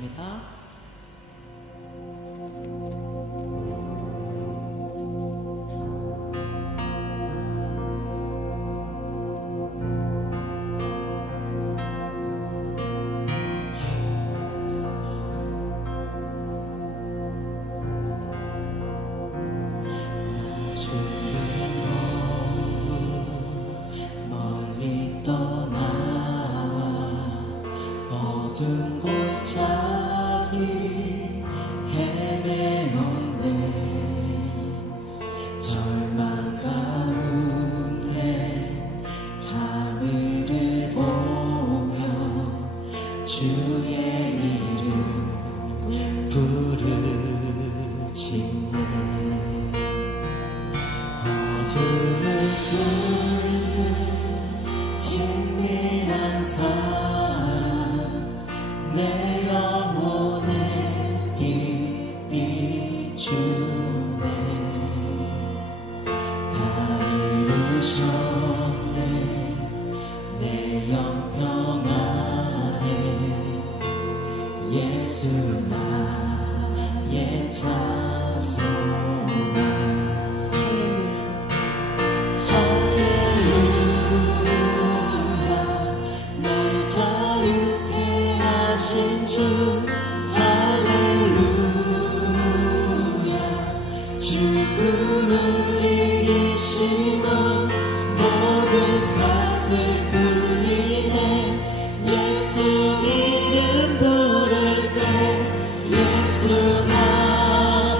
감사합니다. 예수 이름 부를 때 예수 나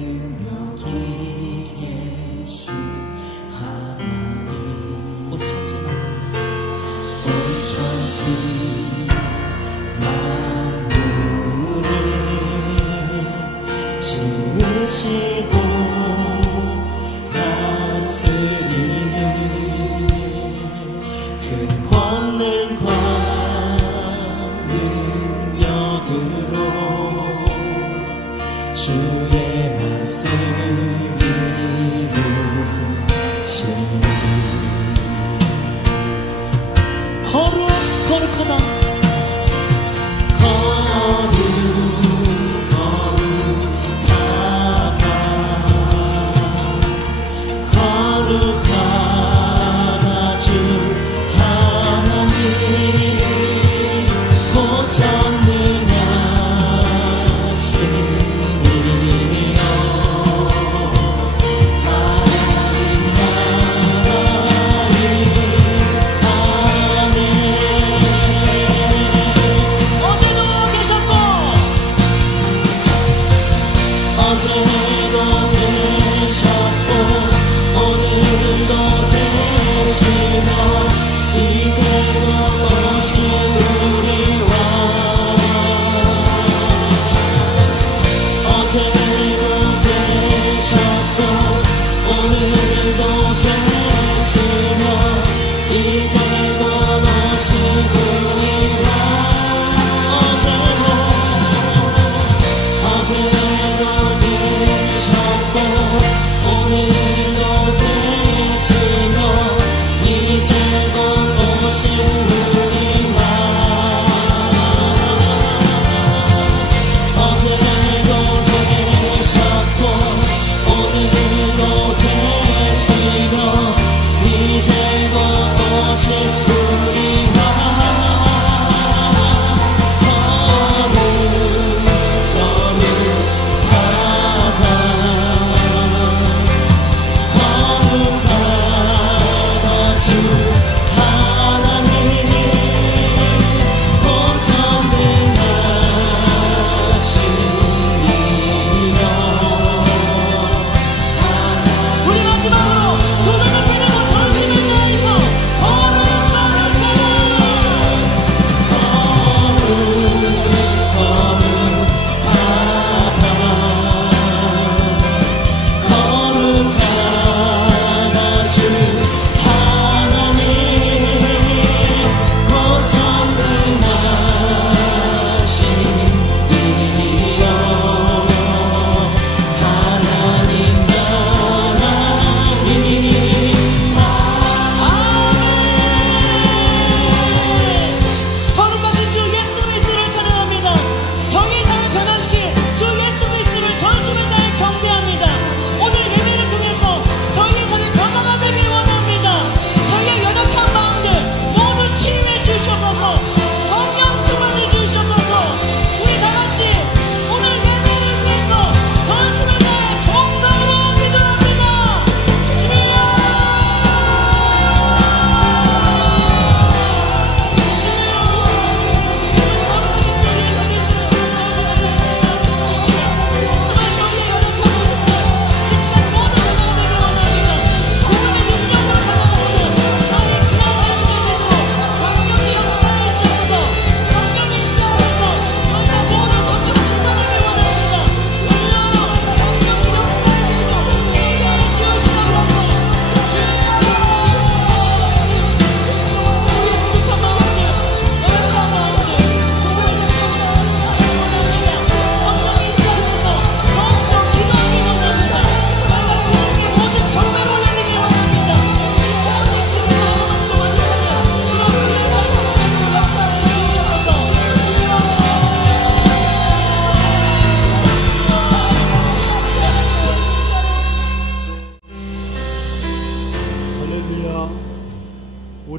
여기 계신 하나님 온 천지 만물을 지으시고 다스리는 큰 권능과 능력으로 주의 말씀 이루시니 거룩하다 거룩하다 주 하나님 곧 전능하시니요 어제도 계셨고 오늘도 계시고 이제도 오신 우리 왕 어제도 계셨고 오늘도 계시고 이제도 오신 우리 왕 어제도 계셨고 오늘도 계시고 이제도 오신 우리 왕 어제도 계셨고 오늘도 계시고 이제도 오신 우리 왕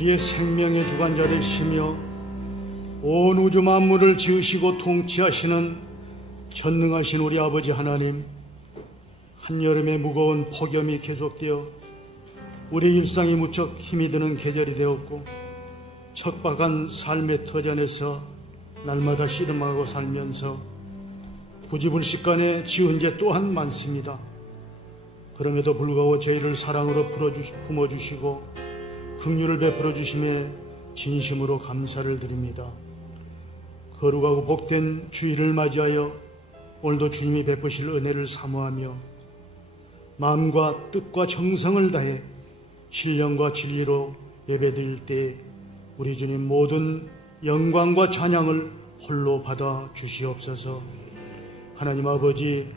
우리의 생명의 주관자 되시며 온 우주 만물을 지으시고 통치하시는 전능하신 우리 아버지 하나님, 한여름의 무거운 폭염이 계속되어 우리 일상이 무척 힘이 드는 계절이 되었고 척박한 삶의 터전에서 날마다 씨름하고 살면서 부지불식간에 지은 죄 또한 많습니다. 그럼에도 불구하고 저희를 사랑으로 품어주시고 긍휼을 베풀어 주심에 진심으로 감사를 드립니다. 거룩하고 복된 주일을 맞이하여 오늘도 주님이 베푸실 은혜를 사모하며 마음과 뜻과 정성을 다해 신령과 진리로 예배드릴 때 우리 주님 모든 영광과 찬양을 홀로 받아 주시옵소서. 하나님 아버지,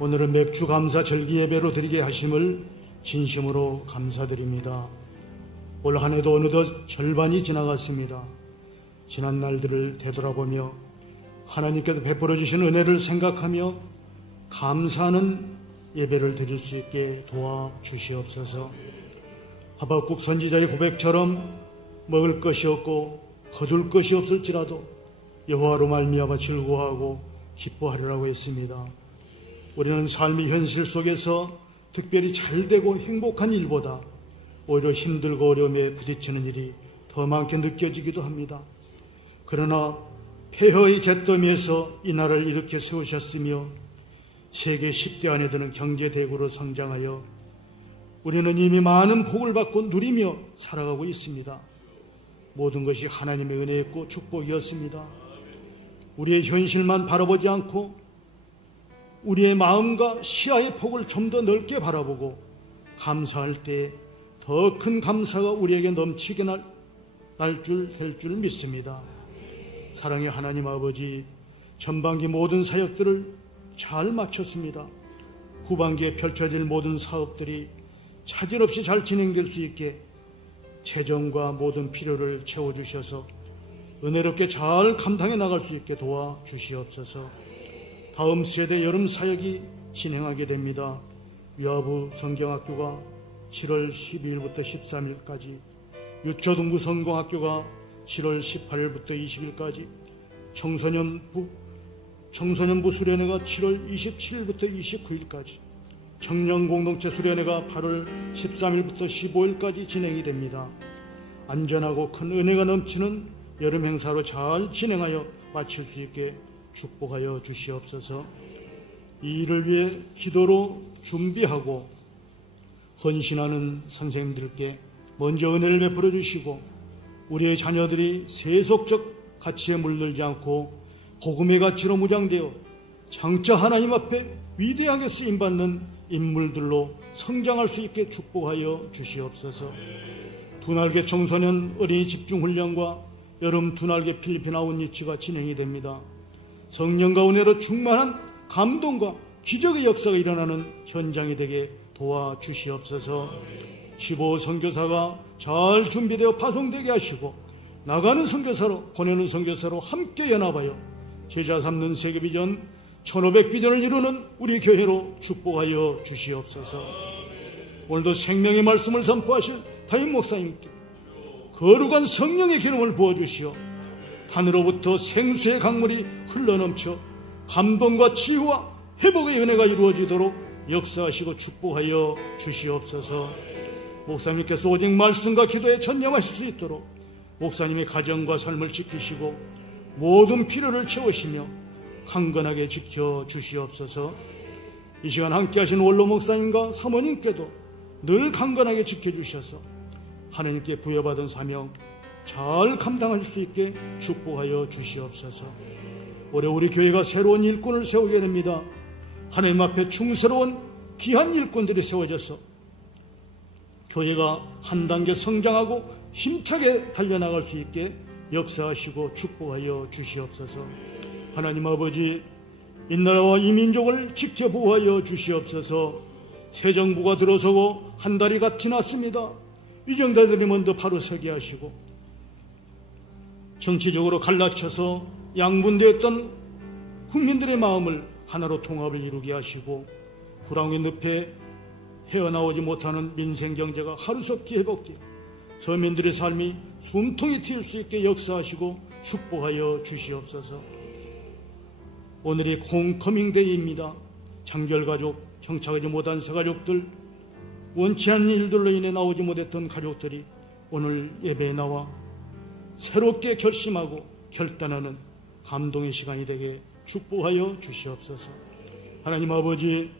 오늘은 맥주 감사 절기 예배로 드리게 하심을 진심으로 감사드립니다. 올 한 해도 어느덧 절반이 지나갔습니다. 지난 날들을 되돌아보며 하나님께서 베풀어 주신 은혜를 생각하며 감사하는 예배를 드릴 수 있게 도와주시옵소서. 하박국 선지자의 고백처럼 먹을 것이 없고 거둘 것이 없을지라도 여호와로 말미암아 즐거워하고 기뻐하리라고 했습니다. 우리는 삶의 현실 속에서 특별히 잘되고 행복한 일보다 오히려 힘들고 어려움에 부딪히는 일이 더 많게 느껴지기도 합니다. 그러나 폐허의 잿더미에서 이 나라를 일으켜 세우셨으며 세계 10대 안에 드는 경제대국으로 성장하여 우리는 이미 많은 복을 받고 누리며 살아가고 있습니다. 모든 것이 하나님의 은혜였고 축복이었습니다. 우리의 현실만 바라보지 않고 우리의 마음과 시야의 폭을 좀 더 넓게 바라보고 감사할 때 더 큰 감사가 우리에게 넘치게 될 줄 믿습니다. 사랑의 하나님 아버지, 전반기 모든 사역들을 잘 마쳤습니다. 후반기에 펼쳐질 모든 사업들이 차질 없이 잘 진행될 수 있게 재정과 모든 필요를 채워주셔서 은혜롭게 잘 감당해 나갈 수 있게 도와주시옵소서. 다음 세대 여름 사역이 진행하게 됩니다. 위아부 성경학교가 7월 12일부터 13일까지, 유초등부 성공학교가 7월 18일부터 20일까지, 청소년부 수련회가 7월 27일부터 29일까지, 청년공동체 수련회가 8월 13일부터 15일까지 진행이 됩니다. 안전하고 큰 은혜가 넘치는 여름 행사로 잘 진행하여 마칠 수 있게 축복하여 주시옵소서. 이 일을 위해 기도로 준비하고 헌신하는 선생님들께 먼저 은혜를 베풀어 주시고 우리의 자녀들이 세속적 가치에 물들지 않고 복음의 가치로 무장되어 장차 하나님 앞에 위대하게 쓰임받는 인물들로 성장할 수 있게 축복하여 주시옵소서. 두날개 청소년 어린이 집중훈련과 여름 두날개 필리핀 아웃리치가 진행이 됩니다. 성령과 은혜로 충만한 감동과 기적의 역사가 일어나는 현장이 되게 도와주시옵소서. 15 선교사가 잘 준비되어 파송되게 하시고 나가는 선교사로 보내는 선교사로 함께 연합하여 제자 삼는 세계비전 1500비전을 이루는 우리 교회로 축복하여 주시옵소서. 오늘도 생명의 말씀을 선포하실 담임 목사님께 거룩한 성령의 기름을 부어주시어 하늘로부터 생수의 강물이 흘러넘쳐 감동과 치유와 회복의 은혜가 이루어지도록 역사하시고 축복하여 주시옵소서. 목사님께서 오직 말씀과 기도에 전념하실 수 있도록 목사님의 가정과 삶을 지키시고 모든 필요를 채우시며 강건하게 지켜주시옵소서. 이 시간 함께 하신 원로 목사님과 사모님께도 늘 강건하게 지켜주셔서 하나님께 부여받은 사명 잘 감당할 수 있게 축복하여 주시옵소서. 올해 우리 교회가 새로운 일꾼을 세우게 됩니다. 하나님 앞에 충성스러운 귀한 일꾼들이 세워져서 교회가 한 단계 성장하고 힘차게 달려나갈 수 있게 역사하시고 축복하여 주시옵소서. 하나님 아버지, 이 나라와 이 민족을 지켜보호하여 주시옵소서. 새 정부가 들어서고 한 달이 갓 지났습니다. 위정자들이 먼저 바로 서게 하시고 정치적으로 갈라쳐서 양분되었던 국민들의 마음을 하나로 통합을 이루게 하시고 불황의 늪에 헤어나오지 못하는 민생경제가 하루속히 회복되어 서민들의 삶이 숨통이 트일 수 있게 역사하시고 축복하여 주시옵소서. 오늘이 홈커밍데이입니다. 장결가족, 정착하지 못한 새가족들, 원치 않는 일들로 인해 나오지 못했던 가족들이 오늘 예배에 나와 새롭게 결심하고 결단하는 감동의 시간이 되게 축복하여 주시옵소서. 하나님 아버지,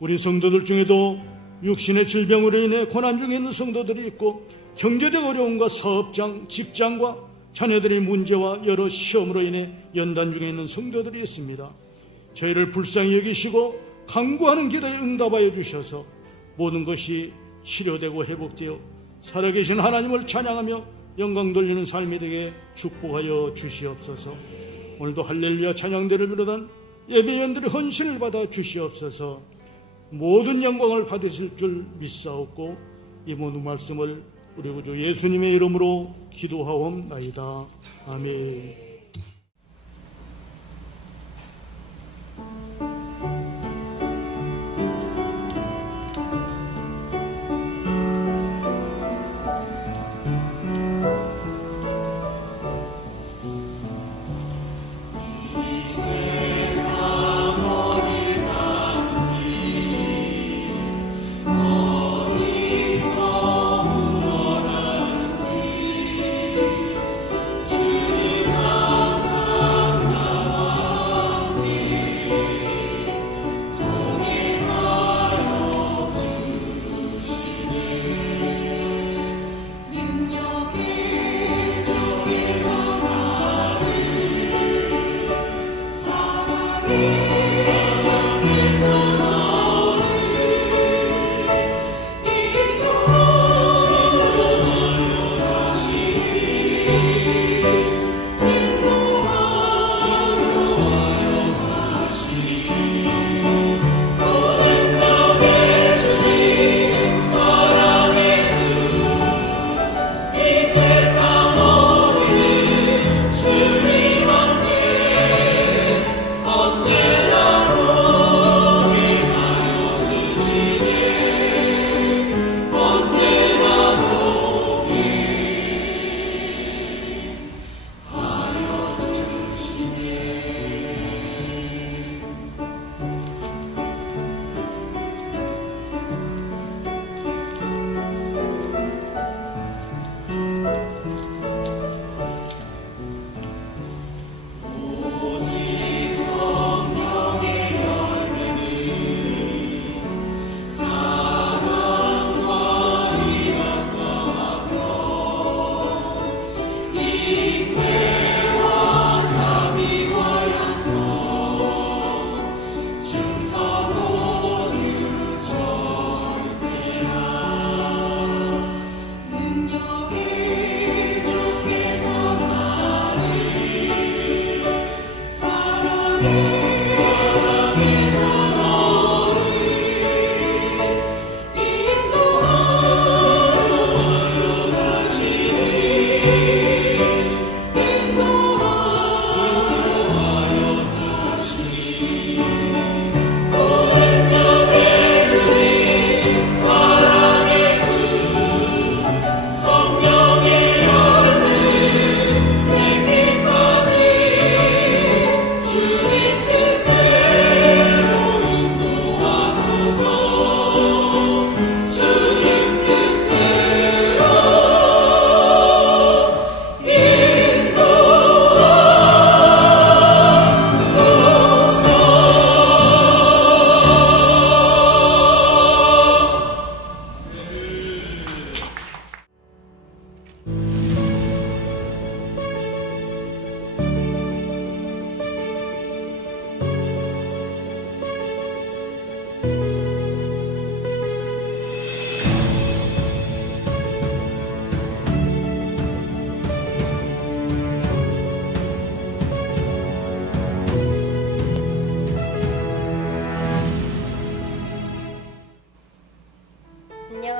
우리 성도들 중에도 육신의 질병으로 인해 고난 중에 있는 성도들이 있고 경제적 어려움과 사업장, 직장과 자녀들의 문제와 여러 시험으로 인해 연단 중에 있는 성도들이 있습니다. 저희를 불쌍히 여기시고 간구하는 기도에 응답하여 주셔서 모든 것이 치료되고 회복되어 살아계신 하나님을 찬양하며 영광 돌리는 삶이 되게 축복하여 주시옵소서. 오늘도 할렐루야 찬양대를 비롯한 예배위원들의 헌신을 받아 주시옵소서. 모든 영광을 받으실 줄 믿사옵고 이 모든 말씀을 우리 구주 예수님의 이름으로 기도하옵나이다. 아멘.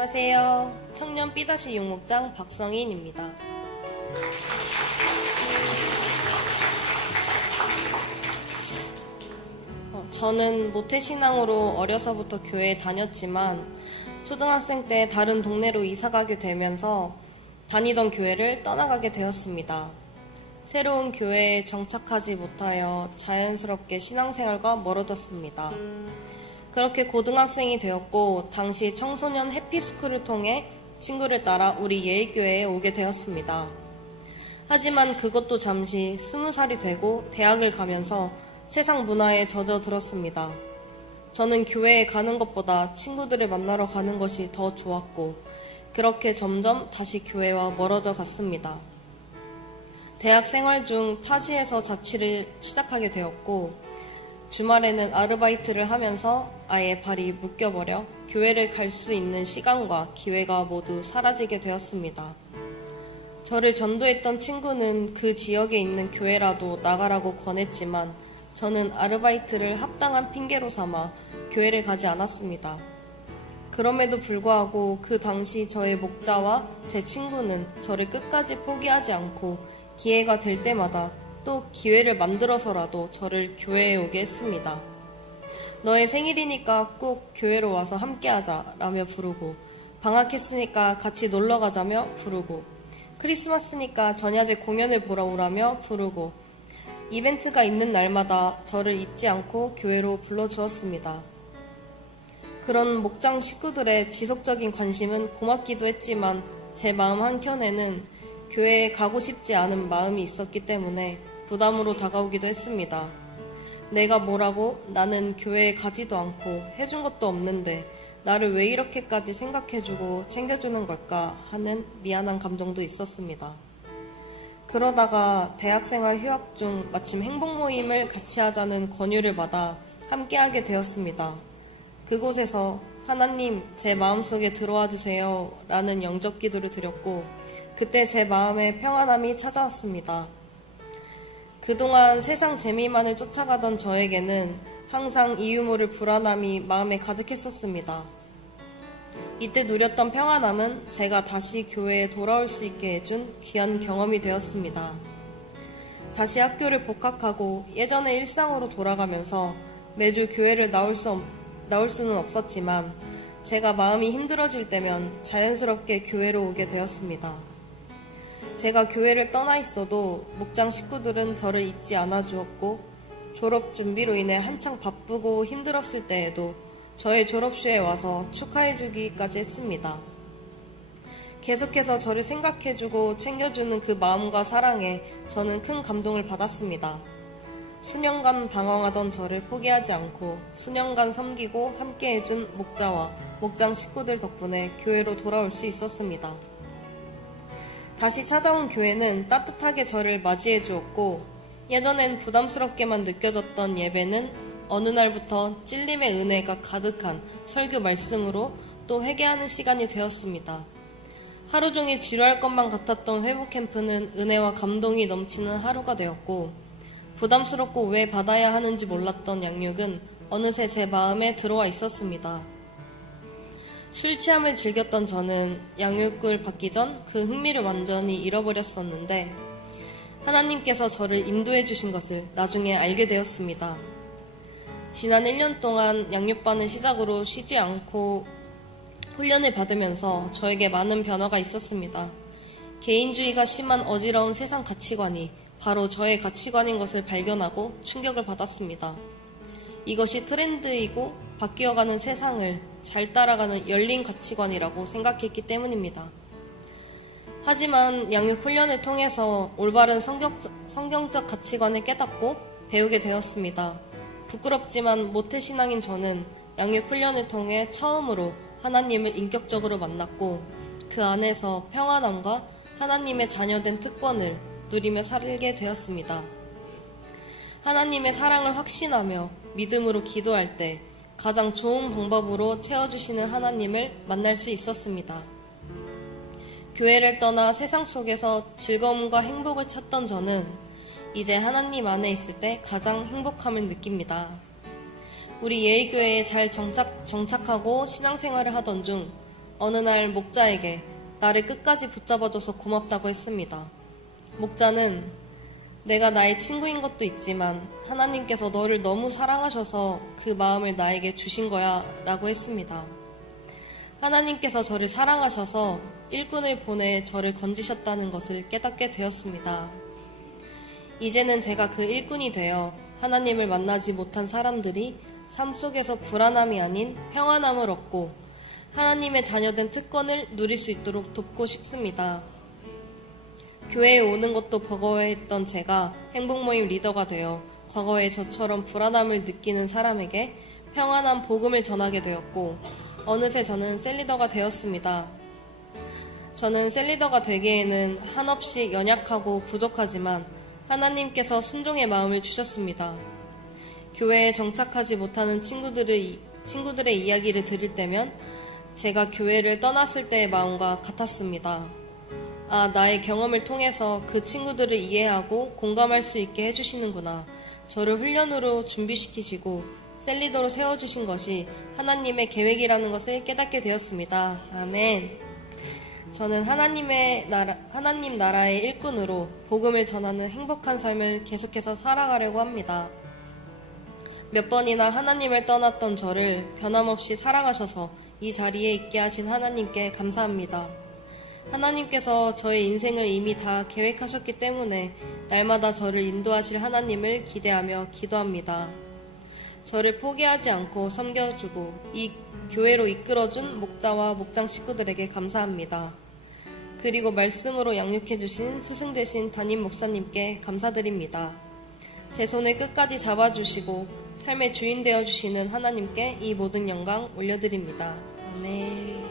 안녕하세요. 청년 B-6목장 박성인입니다. 저는 모태신앙으로 어려서부터 교회에 다녔지만 초등학생 때 다른 동네로 이사가게 되면서 다니던 교회를 떠나가게 되었습니다. 새로운 교회에 정착하지 못하여 자연스럽게 신앙생활과 멀어졌습니다. 그렇게 고등학생이 되었고 당시 청소년 해피스쿨을 통해 친구를 따라 우리 예일교회에 오게 되었습니다. 하지만 그것도 잠시 20살이 되고 대학을 가면서 세상 문화에 젖어들었습니다. 저는 교회에 가는 것보다 친구들을 만나러 가는 것이 더 좋았고, 그렇게 점점 다시 교회와 멀어져 갔습니다. 대학 생활 중 타지에서 자취를 시작하게 되었고, 주말에는 아르바이트를 하면서 아예 발이 묶여버려 교회를 갈 수 있는 시간과 기회가 모두 사라지게 되었습니다. 저를 전도했던 친구는 그 지역에 있는 교회라도 나가라고 권했지만 저는 아르바이트를 합당한 핑계로 삼아 교회를 가지 않았습니다. 그럼에도 불구하고 그 당시 저의 목자와 제 친구는 저를 끝까지 포기하지 않고 기회가 될 때마다 또 기회를 만들어서라도 저를 교회에 오게 했습니다. 너의 생일이니까 꼭 교회로 와서 함께하자 라며 부르고, 방학했으니까 같이 놀러가자며 부르고, 크리스마스니까 전야제 공연을 보러 오라며 부르고, 이벤트가 있는 날마다 저를 잊지 않고 교회로 불러주었습니다. 그런 목장 식구들의 지속적인 관심은 고맙기도 했지만 제 마음 한켠에는 교회에 가고 싶지 않은 마음이 있었기 때문에 부담으로 다가오기도 했습니다. 내가 뭐라고 나는 교회에 가지도 않고 해준 것도 없는데 나를 왜 이렇게까지 생각해주고 챙겨주는 걸까 하는 미안한 감정도 있었습니다. 그러다가 대학생활 휴학 중 마침 행복 모임을 같이 하자는 권유를 받아 함께하게 되었습니다. 그곳에서 하나님 제 마음속에 들어와 주세요 라는 영접 기도를 드렸고, 그때 제 마음에 평안함이 찾아왔습니다. 그동안 세상 재미만을 쫓아가던 저에게는 항상 이유 모를 불안함이 마음에 가득했었습니다. 이때 누렸던 평안함은 제가 다시 교회에 돌아올 수 있게 해준 귀한 경험이 되었습니다. 다시 학교를 복학하고 예전의 일상으로 돌아가면서 매주 교회를 나올 수는 없었지만 제가 마음이 힘들어질 때면 자연스럽게 교회로 오게 되었습니다. 제가 교회를 떠나 있어도 목장 식구들은 저를 잊지 않아 주었고, 졸업 준비로 인해 한창 바쁘고 힘들었을 때에도 저의 졸업쇼에 와서 축하해주기까지 했습니다. 계속해서 저를 생각해주고 챙겨주는 그 마음과 사랑에 저는 큰 감동을 받았습니다. 수년간 방황하던 저를 포기하지 않고 수년간 섬기고 함께해준 목자와 목장 식구들 덕분에 교회로 돌아올 수 있었습니다. 다시 찾아온 교회는 따뜻하게 저를 맞이해 주었고, 예전엔 부담스럽게만 느껴졌던 예배는 어느 날부터 찔림의 은혜가 가득한 설교 말씀으로 또 회개하는 시간이 되었습니다. 하루 종일 지루할 것만 같았던 회복 캠프는 은혜와 감동이 넘치는 하루가 되었고, 부담스럽고 왜 받아야 하는지 몰랐던 양육은 어느새 제 마음에 들어와 있었습니다. 술 취함을 즐겼던 저는 양육을 받기 전 그 흥미를 완전히 잃어버렸었는데, 하나님께서 저를 인도해 주신 것을 나중에 알게 되었습니다. 지난 1년 동안 양육반을 시작으로 쉬지 않고 훈련을 받으면서 저에게 많은 변화가 있었습니다. 개인주의가 심한 어지러운 세상 가치관이 바로 저의 가치관인 것을 발견하고 충격을 받았습니다. 이것이 트렌드이고 바뀌어가는 세상을 잘 따라가는 열린 가치관이라고 생각했기 때문입니다. 하지만 양육 훈련을 통해서 올바른 성경적 가치관을 깨닫고 배우게 되었습니다. 부끄럽지만 모태신앙인 저는 양육 훈련을 통해 처음으로 하나님을 인격적으로 만났고, 그 안에서 평안함과 하나님의 자녀된 특권을 누리며 살게 되었습니다. 하나님의 사랑을 확신하며 믿음으로 기도할 때 가장 좋은 방법으로 채워주시는 하나님을 만날 수 있었습니다. 교회를 떠나 세상 속에서 즐거움과 행복을 찾던 저는 이제 하나님 안에 있을 때 가장 행복함을 느낍니다. 우리 예의교회에 잘 정착하고 신앙생활을 하던 중 어느 날 목자에게 나를 끝까지 붙잡아줘서 고맙다고 했습니다. 목자는 내가 나의 친구인 것도 있지만 하나님께서 너를 너무 사랑하셔서 그 마음을 나에게 주신 거야 라고 했습니다. 하나님께서 저를 사랑하셔서 일꾼을 보내 저를 건지셨다는 것을 깨닫게 되었습니다. 이제는 제가 그 일꾼이 되어 하나님을 만나지 못한 사람들이 삶 속에서 불안함이 아닌 평안함을 얻고 하나님의 자녀된 특권을 누릴 수 있도록 돕고 싶습니다. 교회에 오는 것도 버거워했던 제가 행복모임 리더가 되어 과거에 저처럼 불안함을 느끼는 사람에게 평안한 복음을 전하게 되었고, 어느새 저는 셀리더가 되었습니다. 저는 셀리더가 되기에는 한없이 연약하고 부족하지만 하나님께서 순종의 마음을 주셨습니다. 교회에 정착하지 못하는 친구들의 이야기를 들을 때면 제가 교회를 떠났을 때의 마음과 같았습니다. 나의 경험을 통해서 그 친구들을 이해하고 공감할 수 있게 해주시는구나. 저를 훈련으로 준비시키시고 셀리더로 세워주신 것이 하나님의 계획이라는 것을 깨닫게 되었습니다. 아멘. 저는 하나님 나라의 일꾼으로 복음을 전하는 행복한 삶을 계속해서 살아가려고 합니다. 몇 번이나 하나님을 떠났던 저를 변함없이 사랑하셔서 이 자리에 있게 하신 하나님께 감사합니다. 하나님께서 저의 인생을 이미 다 계획하셨기 때문에 날마다 저를 인도하실 하나님을 기대하며 기도합니다. 저를 포기하지 않고 섬겨주고 이 교회로 이끌어준 목자와 목장 식구들에게 감사합니다. 그리고 말씀으로 양육해주신 스승 되신 담임 목사님께 감사드립니다. 제 손을 끝까지 잡아주시고 삶의 주인 되어주시는 하나님께 이 모든 영광 올려드립니다. 아멘.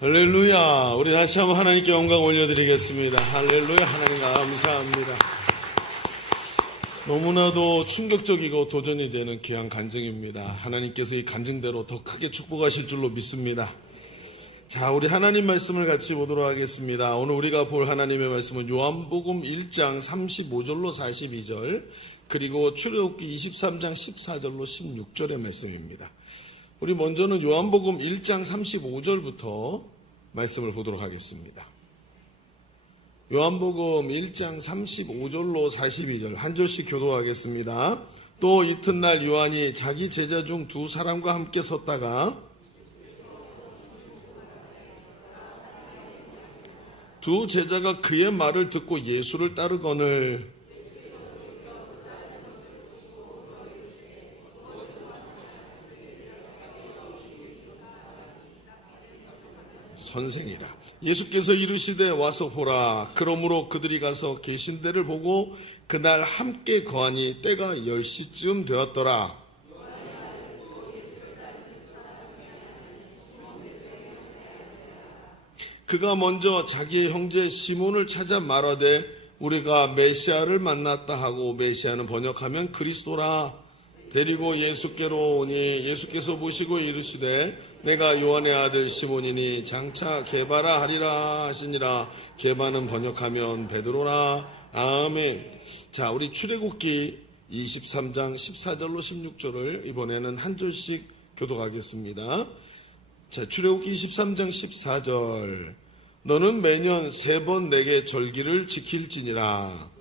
할렐루야. 우리 다시 한번 하나님께 영광 올려드리겠습니다. 할렐루야. 하나님 감사합니다. 너무나도 충격적이고 도전이 되는 귀한 간증입니다. 하나님께서 이 간증대로 더 크게 축복하실 줄로 믿습니다. 자, 우리 하나님 말씀을 같이 보도록 하겠습니다. 오늘 우리가 볼 하나님의 말씀은 요한복음 1장 35절로 42절, 그리고 출애굽기 23장 14절로 16절의 말씀입니다. 우리 먼저는 요한복음 1장 35절부터 말씀을 보도록 하겠습니다. 요한복음 1장 35절로 42절 한 절씩 교도하겠습니다. 또 이튿날 요한이 자기 제자 중 두 사람과 함께 섰다가 두 제자가 그의 말을 듣고 예수를 따르거늘 선생이라. 예수께서 이르시되 와서 보라. 그러므로 그들이 가서 계신 데를 보고 그날 함께 거하니 때가 10시쯤 되었더라. 그가 먼저 자기의 형제 시몬을 찾아 말하되 우리가 메시아를 만났다 하고, 메시아는 번역하면 그리스도라. 데리고 예수께로 오니 예수께서 보시고 이르시되 내가 요한의 아들 시몬이니 장차 게바라 하리라 하시니라. 게바는 번역하면 베드로라. 아멘. 자, 우리 출애굽기 23장 14절로 16절을 이번에는 한 절씩 교독하겠습니다. 자, 출애굽기 23장 14절. 너는 매년 3번 내게 절기를 지킬지니라.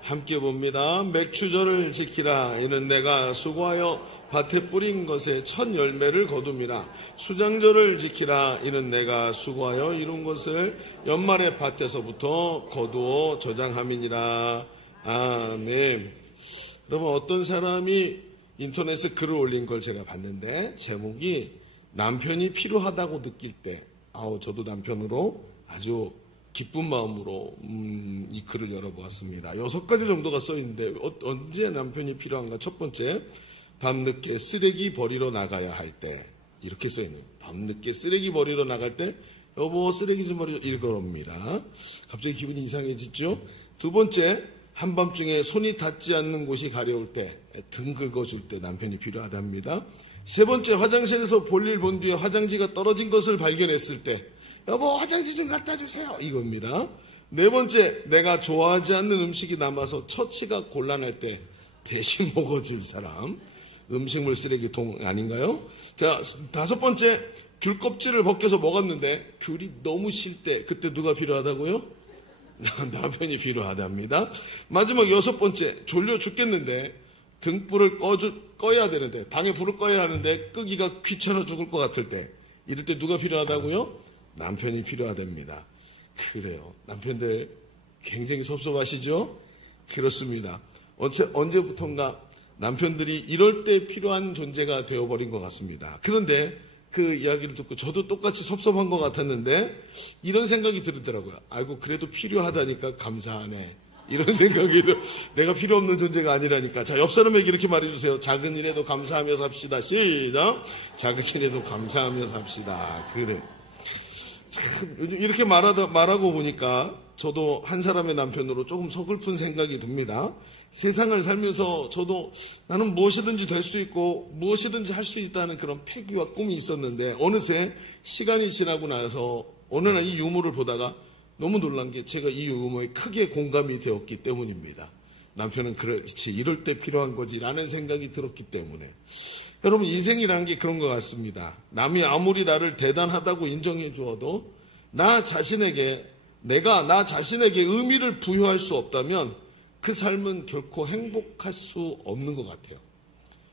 함께 봅니다. 맥추절을 지키라. 이는 내가 수고하여 밭에 뿌린 것에 첫 열매를 거둠이라. 수장절을 지키라. 이는 내가 수고하여 이룬 것을 연말의 밭에서부터 거두어 저장함이니라. 아멘. 여러분, 어떤 사람이 인터넷에 글을 올린 걸 제가 봤는데 제목이 남편이 필요하다고 느낄 때, 저도 남편으로 아주 기쁜 마음으로 이 글을 열어보았습니다. 6가지 정도가 써있는데 언제 남편이 필요한가? 첫 번째, 밤늦게 쓰레기 버리러 나가야 할 때. 이렇게 써있네요. 밤늦게 쓰레기 버리러 나갈 때 여보 쓰레기 좀 버려, 이거랍니다. 갑자기 기분이 이상해지죠? 두 번째, 한밤중에 손이 닿지 않는 곳이 가려울 때, 등 긁어줄 때 남편이 필요하답니다. 세 번째, 화장실에서 볼일 본 뒤에 화장지가 떨어진 것을 발견했을 때 여보 화장지 좀 갖다 주세요, 이겁니다. 네 번째, 내가 좋아하지 않는 음식이 남아서 처치가 곤란할 때 대신 먹어줄 사람. 음식물 쓰레기통 아닌가요? 자, 다섯 번째, 귤 껍질을 벗겨서 먹었는데 귤이 너무 실 때, 그때 누가 필요하다고요? 남편이 필요하답니다. 마지막 여섯 번째, 졸려 죽겠는데 등불을 꺼야 되는데, 방에 불을 꺼야 하는데 끄기가 귀찮아 죽을 것 같을 때, 이럴 때 누가 필요하다고요? 남편이 필요하답니다. 그래요. 남편들 굉장히 섭섭하시죠? 그렇습니다. 언제부턴가 남편들이 이럴 때 필요한 존재가 되어버린 것 같습니다. 그런데 그 이야기를 듣고 저도 똑같이 섭섭한 것 같았는데 이런 생각이 들더라고요. 아이고 그래도 필요하다니까 감사하네. 이런 생각이 내가 필요 없는 존재가 아니라니까. 자, 옆 사람에게 이렇게 말해주세요. 작은 일에도 감사하며 삽시다. 시작. 작은 일에도 감사하며 삽시다. 그래. 참, 요즘 이렇게 말하고 보니까 저도 한 사람의 남편으로 조금 서글픈 생각이 듭니다. 세상을 살면서 저도 나는 무엇이든지 될 수 있고 무엇이든지 할 수 있다는 그런 패기와 꿈이 있었는데 어느새 시간이 지나고 나서 어느 날 이 유머를 보다가 너무 놀란 게 제가 이 유머에 크게 공감이 되었기 때문입니다. 남편은 그렇지 이럴 때 필요한 거지 라는 생각이 들었기 때문에. 여러분 인생이라는 게 그런 것 같습니다. 남이 아무리 나를 대단하다고 인정해 주어도 나 자신에게 의미를 부여할 수 없다면 그 삶은 결코 행복할 수 없는 것 같아요.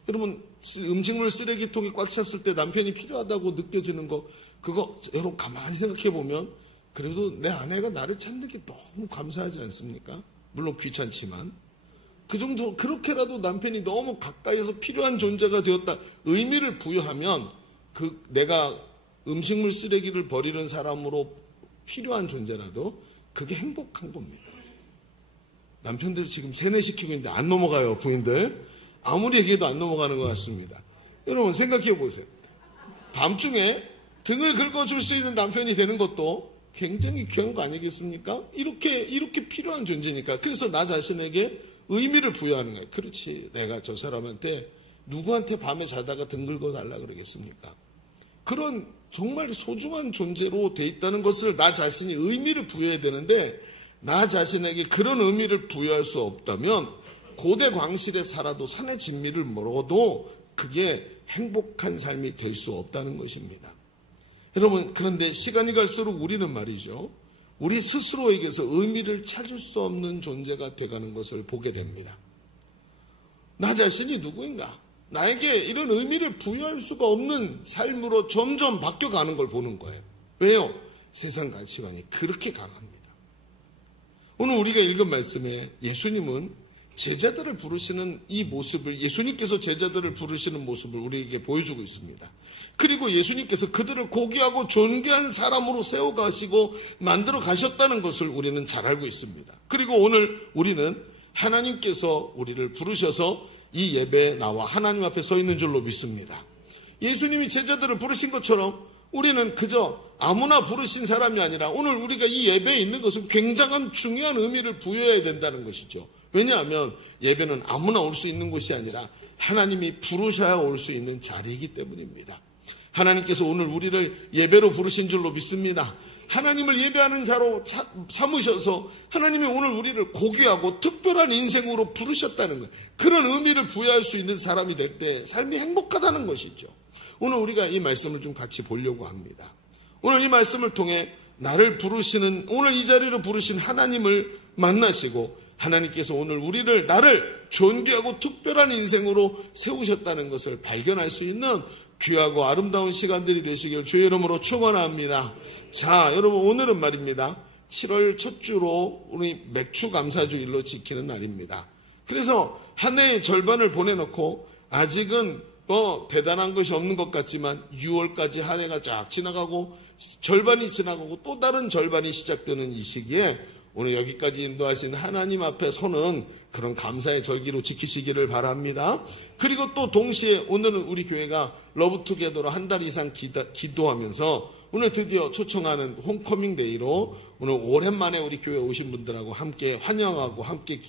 여러분 음식물 쓰레기통이 꽉 찼을 때 남편이 필요하다고 느껴지는 거 그거 여러분 가만히 생각해 보면 그래도 내 아내가 나를 찾는 게 너무 감사하지 않습니까? 물론 귀찮지만 그 정도 그렇게라도 남편이 너무 가까이서 필요한 존재가 되었다 의미를 부여하면 내가 음식물 쓰레기를 버리는 사람으로 필요한 존재라도 그게 행복한 겁니다. 남편들 지금 세뇌시키고 있는데 안 넘어가요, 부인들. 아무리 얘기해도 안 넘어가는 것 같습니다. 여러분 생각해 보세요. 밤중에 등을 긁어줄 수 있는 남편이 되는 것도 굉장히 귀한 거 아니겠습니까? 이렇게 필요한 존재니까. 그래서 나 자신에게 의미를 부여하는 거예요. 그렇지. 내가 저 사람한테 누구한테 밤에 자다가 등 긁어달라 그러겠습니까? 그런 정말 소중한 존재로 돼 있다는 것을 나 자신이 의미를 부여해야 되는데 나 자신에게 그런 의미를 부여할 수 없다면 고대 광실에 살아도 산의 진미를 먹어도 그게 행복한 삶이 될 수 없다는 것입니다. 여러분 그런데 시간이 갈수록 우리는 말이죠. 우리 스스로에게서 의미를 찾을 수 없는 존재가 돼가는 것을 보게 됩니다. 나 자신이 누구인가? 나에게 이런 의미를 부여할 수가 없는 삶으로 점점 바뀌어가는 걸 보는 거예요. 왜요? 세상 가치관이 그렇게 강합니다. 오늘 우리가 읽은 말씀에 예수님은 제자들을 부르시는 이 모습을 예수님께서 제자들을 부르시는 모습을 우리에게 보여주고 있습니다. 그리고 예수님께서 그들을 고귀하고 존귀한 사람으로 세워가시고 만들어 가셨다는 것을 우리는 잘 알고 있습니다. 그리고 오늘 우리는 하나님께서 우리를 부르셔서 이 예배에 나와 하나님 앞에 서 있는 줄로 믿습니다. 예수님이 제자들을 부르신 것처럼 우리는 그저 아무나 부르신 사람이 아니라 오늘 우리가 이 예배에 있는 것은 굉장한 중요한 의미를 부여해야 된다는 것이죠. 왜냐하면 예배는 아무나 올 수 있는 곳이 아니라 하나님이 부르셔야 올 수 있는 자리이기 때문입니다. 하나님께서 오늘 우리를 예배로 부르신 줄로 믿습니다. 하나님을 예배하는 자로 삼으셔서 하나님이 오늘 우리를 고귀하고 특별한 인생으로 부르셨다는 것. 그런 의미를 부여할 수 있는 사람이 될 때 삶이 행복하다는 것이죠. 오늘 우리가 이 말씀을 좀 같이 보려고 합니다. 오늘 이 말씀을 통해 나를 부르시는 오늘 이 자리로 부르신 하나님을 만나시고 하나님께서 오늘 나를 존귀하고 특별한 인생으로 세우셨다는 것을 발견할 수 있는 귀하고 아름다운 시간들이 되시길 주의 이름으로 축원합니다. 자, 여러분 오늘은 말입니다. 7월 첫 주로 우리 맥주 감사주일로 지키는 날입니다. 그래서 한 해의 절반을 보내놓고 아직은 대단한 것이 없는 것 같지만 6월까지 한 해가 쫙 지나가고 절반이 지나가고 또 다른 절반이 시작되는 이 시기에 오늘 여기까지 인도하신 하나님 앞에 서는 그런 감사의 절기로 지키시기를 바랍니다. 그리고 또 동시에 오늘은 우리 교회가 러브투게더로 한 달 이상 기도하면서 오늘 드디어 초청하는 홈커밍 데이로 오늘 오랜만에 우리 교회에 오신 분들하고 함께 환영하고 함께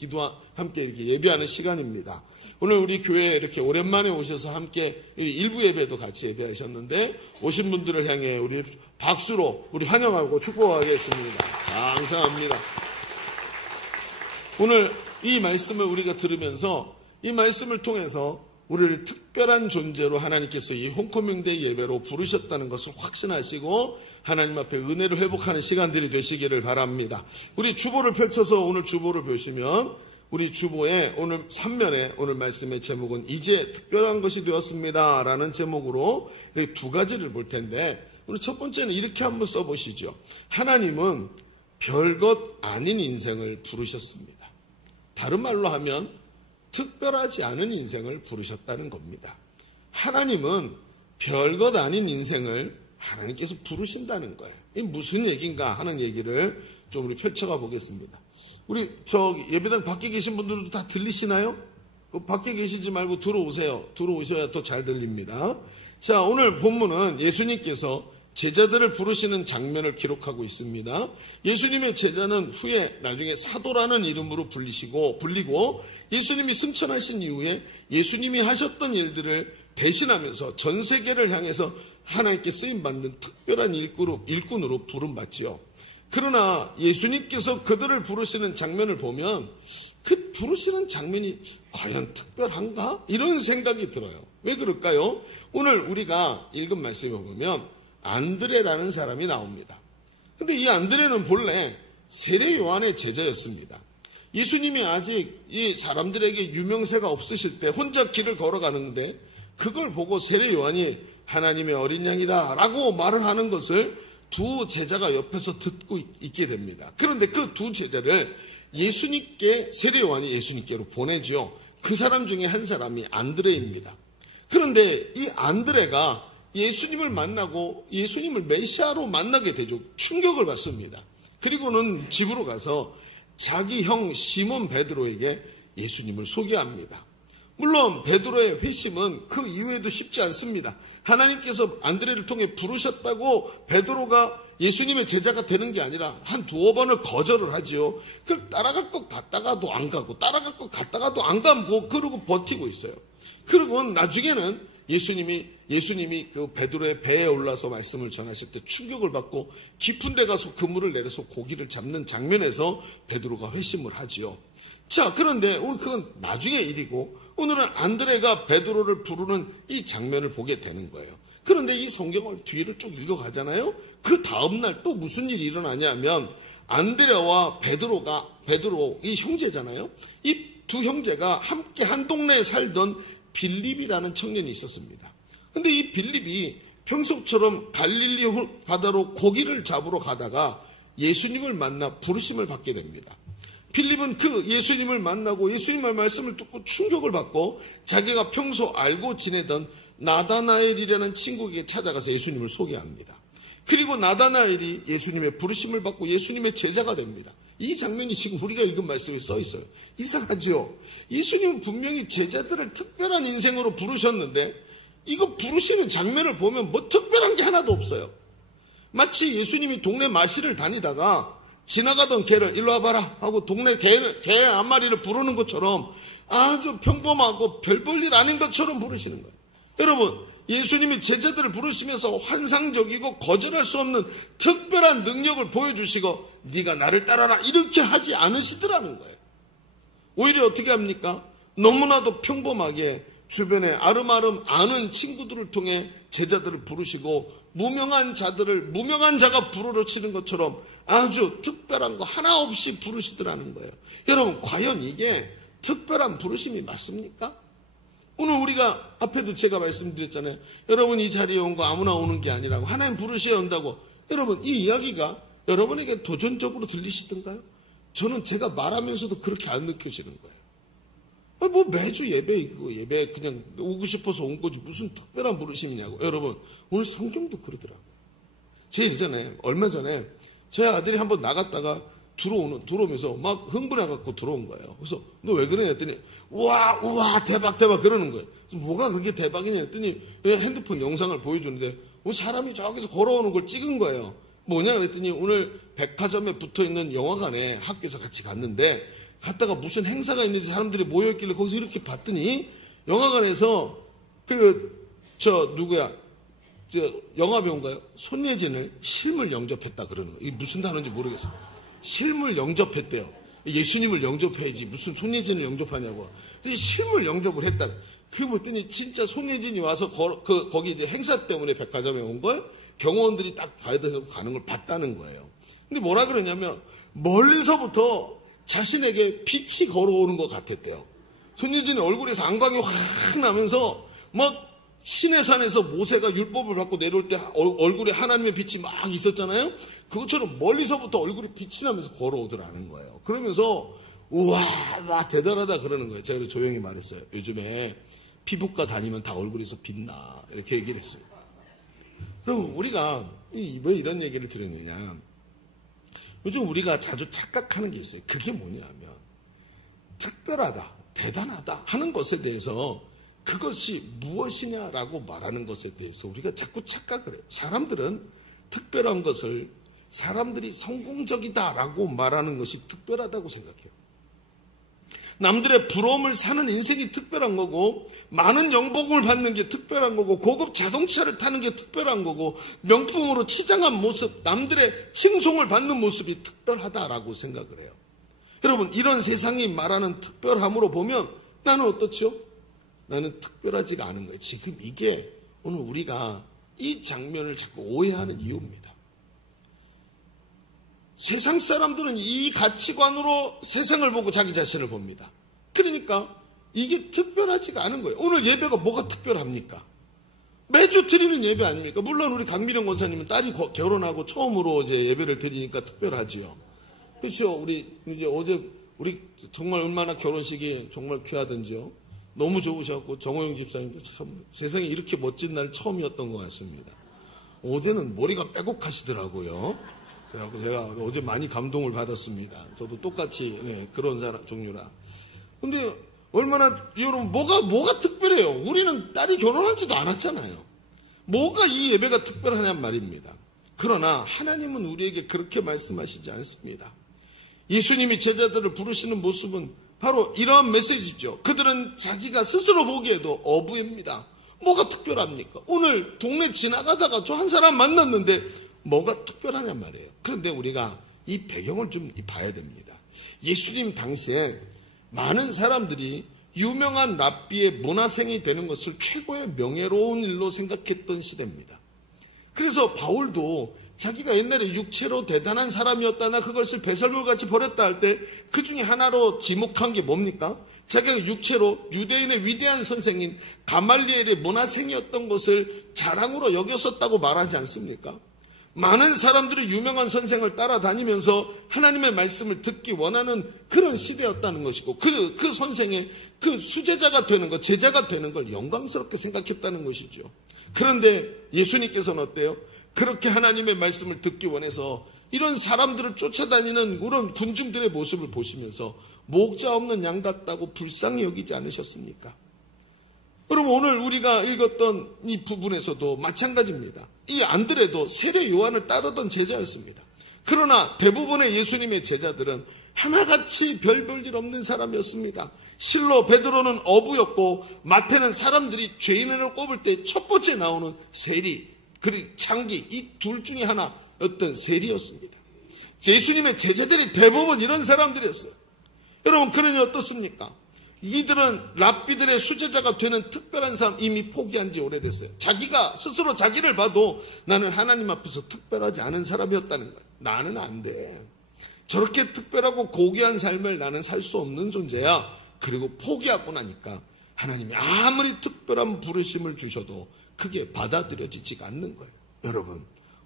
이렇게 예배하는 시간입니다. 오늘 우리 교회에 이렇게 오랜만에 오셔서 함께 일부 예배도 같이 예배하셨는데 오신 분들을 향해 우리 박수로 우리 환영하고 축복하겠습니다. 감사합니다. 오늘 이 말씀을 우리가 들으면서 이 말씀을 통해서 우리를 특별한 존재로 하나님께서 이 홈커밍데이 예배로 부르셨다는 것을 확신하시고 하나님 앞에 은혜를 회복하는 시간들이 되시기를 바랍니다. 우리 주보를 펼쳐서 오늘 주보를 보시면 우리 주보에 오늘 3면에 오늘 말씀의 제목은 이제 특별한 것이 되었습니다 라는 제목으로 두 가지를 볼 텐데 우리 첫 번째는 이렇게 한번 써보시죠. 하나님은 별것 아닌 인생을 부르셨습니다. 다른 말로 하면 특별하지 않은 인생을 부르셨다는 겁니다. 하나님은 별것 아닌 인생을 하나님께서 부르신다는 거예요. 이게 무슨 얘기인가 하는 얘기를 좀 우리 펼쳐가 보겠습니다. 우리 예배당 밖에 계신 분들도 다 들리시나요? 밖에 계시지 말고 들어오세요. 들어오셔야 더 잘 들립니다. 자, 오늘 본문은 예수님께서 제자들을 부르시는 장면을 기록하고 있습니다. 예수님의 제자는 후에 나중에 사도라는 이름으로 불리고 예수님이 승천하신 이후에 예수님이 하셨던 일들을 대신하면서 전 세계를 향해서 하나님께 쓰임받는 특별한 일꾼으로 부름받지요. 그러나 예수님께서 그들을 부르시는 장면을 보면 그 부르시는 장면이 과연 특별한가? 이런 생각이 들어요. 왜 그럴까요? 오늘 우리가 읽은 말씀에 보면 안드레라는 사람이 나옵니다. 근데 이 안드레는 본래 세례 요한의 제자였습니다. 예수님이 아직 이 사람들에게 유명세가 없으실 때 혼자 길을 걸어가는데 그걸 보고 세례 요한이 하나님의 어린 양이다 라고 말을 하는 것을 두 제자가 옆에서 듣고 있게 됩니다. 그런데 그 두 제자를 세례 요한이 예수님께로 보내죠. 그 사람 중에 한 사람이 안드레입니다. 그런데 이 안드레가 예수님을 만나고 예수님을 메시아로 만나게 되죠. 충격을 받습니다. 그리고는 집으로 가서 자기 형 시몬 베드로에게 예수님을 소개합니다. 물론 베드로의 회심은 그 이후에도 쉽지 않습니다. 하나님께서 안드레를 통해 부르셨다고 베드로가 예수님의 제자가 되는 게 아니라 한 두어 번을 거절을 하지요. 그걸 따라갈 것 같다가도 안 가고 따라갈 것 같다가도 안 가고 그러고 버티고 있어요. 그리고 나중에는 예수님이 그 베드로의 배에 올라서 말씀을 전하실 때 충격을 받고 깊은 데 가서 그물을 내려서 고기를 잡는 장면에서 베드로가 회심을 하지요. 자, 그런데 오늘 그건 나중의 일이고 오늘은 안드레가 베드로를 부르는 이 장면을 보게 되는 거예요. 그런데 이 성경을 뒤를 쭉 읽어가잖아요. 그 다음날 또 무슨 일이 일어나냐면 안드레와 베드로 이 형제잖아요. 이 두 형제가 함께 한 동네에 살던 빌립이라는 청년이 있었습니다. 근데 이 빌립이 평소처럼 갈릴리 바다로 고기를 잡으러 가다가 예수님을 만나 부르심을 받게 됩니다. 빌립은 그 예수님을 만나고 예수님의 말씀을 듣고 충격을 받고 자기가 평소 알고 지내던 나다나엘이라는 친구에게 찾아가서 예수님을 소개합니다. 그리고 나다나엘이 예수님의 부르심을 받고 예수님의 제자가 됩니다. 이 장면이 지금 우리가 읽은 말씀에 써 있어요. 이상하죠? 예수님은 분명히 제자들을 특별한 인생으로 부르셨는데 이거 부르시는 장면을 보면 뭐 특별한 게 하나도 없어요. 마치 예수님이 동네 마실을 다니다가 지나가던 개를 일로 와봐라 하고 동네 개 한 마리를 부르는 것처럼 아주 평범하고 별 볼 일 아닌 것처럼 부르시는 거예요. 여러분, 예수님이 제자들을 부르시면서 환상적이고 거절할 수 없는 특별한 능력을 보여주시고 네가 나를 따라라 이렇게 하지 않으시더라는 거예요. 오히려 어떻게 합니까? 너무나도 평범하게 주변에 아름아름 아는 친구들을 통해 제자들을 부르시고 무명한 자가 부르러 치는 것처럼 아주 특별한 거 하나 없이 부르시더라는 거예요. 여러분, 과연 이게 특별한 부르심이 맞습니까? 오늘 우리가 앞에도 제가 말씀드렸잖아요. 여러분, 이 자리에 온 거 아무나 오는 게 아니라고 하나님 부르셔야 온다고. 여러분, 이 이야기가 여러분에게 도전적으로 들리시던가요? 저는 제가 말하면서도 그렇게 안 느껴지는 거예요. 뭐 매주 예배 그냥 오고 싶어서 온 거지 무슨 특별한 부르심이냐고. 여러분, 오늘 성경도 그러더라고요. 얼마 전에 제 아들이 한번 나갔다가 들어오면서 막 흥분해갖고 들어온 거예요. 그래서 너 왜 그러냐 했더니 우와 대박 그러는 거예요. 뭐가 그게 대박이냐 했더니 핸드폰 영상을 보여주는데 사람이 저기서 걸어오는 걸 찍은 거예요. 뭐냐 그랬더니 오늘 백화점에 붙어있는 영화관에 학교에서 같이 갔는데 갔다가 무슨 행사가 있는지 사람들이 모여있길래 거기서 이렇게 봤더니 영화관에서 영화배우인가요? 손예진을 실물 영접했다 그러는 거예요. 이게 무슨 단어인지 모르겠어요. 실물 영접했대요. 예수님을 영접해야지 무슨 손예진을 영접하냐고. 실물 영접을 했다. 그게 봤더니 진짜 손예진이 와서 거기 이제 행사 때문에 백화점에 온 걸 경호원들이 딱 가야 돼서 가는 걸 봤다는 거예요. 근데 뭐라 그러냐면 멀리서부터 자신에게 빛이 걸어오는 것 같았대요. 손예진의 얼굴에서 안광이 확 나면서 막 시내산에서 모세가 율법을 받고 내려올 때 얼굴에 하나님의 빛이 막 있었잖아요. 그것처럼 멀리서부터 얼굴이 빛이 나면서 걸어오더라는 거예요. 그러면서 우와 와 대단하다 그러는 거예요. 제가 조용히 말했어요. 요즘에 피부과 다니면 다 얼굴에서 빛나 이렇게 얘기를 했어요. 그럼 우리가 왜 이런 얘기를 드렸느냐. 요즘 우리가 자주 착각하는 게 있어요. 그게 뭐냐면 특별하다, 대단하다 하는 것에 대해서 그것이 무엇이냐라고 말하는 것에 대해서 우리가 자꾸 착각을 해요. 사람들은 특별한 것을 사람들이 성공적이다라고 말하는 것이 특별하다고 생각해요. 남들의 부러움을 사는 인생이 특별한 거고 많은 연봉을 받는 게 특별한 거고 고급 자동차를 타는 게 특별한 거고 명품으로 치장한 모습, 남들의 칭송을 받는 모습이 특별하다라고 생각을 해요. 여러분 이런 세상이 말하는 특별함으로 보면 나는 어떻죠? 나는 특별하지가 않은 거예요. 지금 이게 오늘 우리가 이 장면을 자꾸 오해하는 이유입니다. 세상 사람들은 이 가치관으로 세상을 보고 자기 자신을 봅니다. 그러니까 이게 특별하지가 않은 거예요. 오늘 예배가 뭐가 특별합니까? 매주 드리는 예배 아닙니까? 물론 우리 강민영 권사님은 딸이 결혼하고 처음으로 이제 예배를 드리니까 특별하지요. 그렇죠? 우리 이제 어제 우리 정말 얼마나 결혼식이 정말 귀하던지요. 너무 좋으셨고 정호영 집사님도 참 세상에 이렇게 멋진 날 처음이었던 것 같습니다. 어제는 머리가 빼곡하시더라고요. 그래서 제가 어제 많이 감동을 받았습니다. 저도 똑같이 그런 종류라. 근데 얼마나 여러분 뭐가 특별해요? 우리는 딸이 결혼하지도 않았잖아요. 뭐가 이 예배가 특별하냔 말입니다. 그러나 하나님은 우리에게 그렇게 말씀하시지 않습니다. 예수님이 제자들을 부르시는 모습은 바로 이러한 메시지죠. 그들은 자기가 스스로 보기에도 어부입니다. 뭐가 특별합니까? 오늘 동네 지나가다가 저 한 사람 만났는데 뭐가 특별하냔 말이에요. 그런데 우리가 이 배경을 좀 봐야 됩니다. 예수님 당시에 많은 사람들이 유명한 랍비의 문화생이 되는 것을 최고의 명예로운 일로 생각했던 시대입니다. 그래서 바울도 자기가 옛날에 육체로 대단한 사람이었다나 그것을 배설물같이 버렸다 할 때 그 중에 하나로 지목한 게 뭡니까? 자기가 육체로 유대인의 위대한 선생인 가말리엘의 문화생이었던 것을 자랑으로 여겼었다고 말하지 않습니까? 많은 사람들이 유명한 선생을 따라다니면서 하나님의 말씀을 듣기 원하는 그런 시대였다는 것이고 그 선생의 그 수제자가 되는 것, 제자가 되는 걸 영광스럽게 생각했다는 것이죠. 그런데 예수님께서는 어때요? 그렇게 하나님의 말씀을 듣기 원해서 이런 사람들을 쫓아다니는 그런 군중들의 모습을 보시면서 목자 없는 양 같다고 불쌍히 여기지 않으셨습니까? 여러분 오늘 우리가 읽었던 이 부분에서도 마찬가지입니다. 이 안드레도 세례 요한을 따르던 제자였습니다. 그러나 대부분의 예수님의 제자들은 하나같이 별 볼 일 없는 사람이었습니다. 실로 베드로는 어부였고 마태는 사람들이 죄인을 꼽을 때 첫 번째 나오는 세리 그리고 창기 이 둘 중에 하나였던 세리였습니다. 예수님의 제자들이 대부분 이런 사람들이었어요. 여러분 그러니 어떻습니까? 이들은 랍비들의 수제자가 되는 특별한 삶 이미 포기한 지 오래됐어요. 자기가 스스로 자기를 봐도 나는 하나님 앞에서 특별하지 않은 사람이었다는 거예요. 나는 안 돼. 저렇게 특별하고 고귀한 삶을 나는 살 수 없는 존재야. 그리고 포기하고 나니까 하나님이 아무리 특별한 부르심을 주셔도 그게 받아들여지지가 않는 거예요. 여러분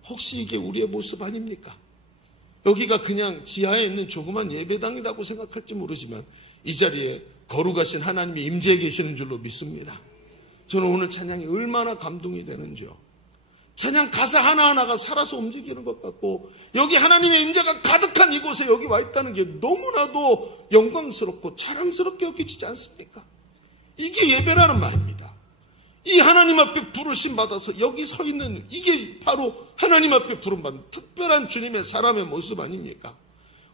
혹시 이게 우리의 모습 아닙니까? 여기가 그냥 지하에 있는 조그만 예배당이라고 생각할지 모르지만 이 자리에 거룩하신 하나님이 임재해 계시는 줄로 믿습니다. 저는 오늘 찬양이 얼마나 감동이 되는지요. 찬양 가사 하나하나가 살아서 움직이는 것 같고 여기 하나님의 임재가 가득한 이곳에 여기 와 있다는 게 너무나도 영광스럽고 자랑스럽게 여기지지 않습니까? 이게 예배라는 말입니다. 이 하나님 앞에 부르심 받아서 여기 서 있는 이게 바로 하나님 앞에 부름받는 특별한 주님의 사람의 모습 아닙니까?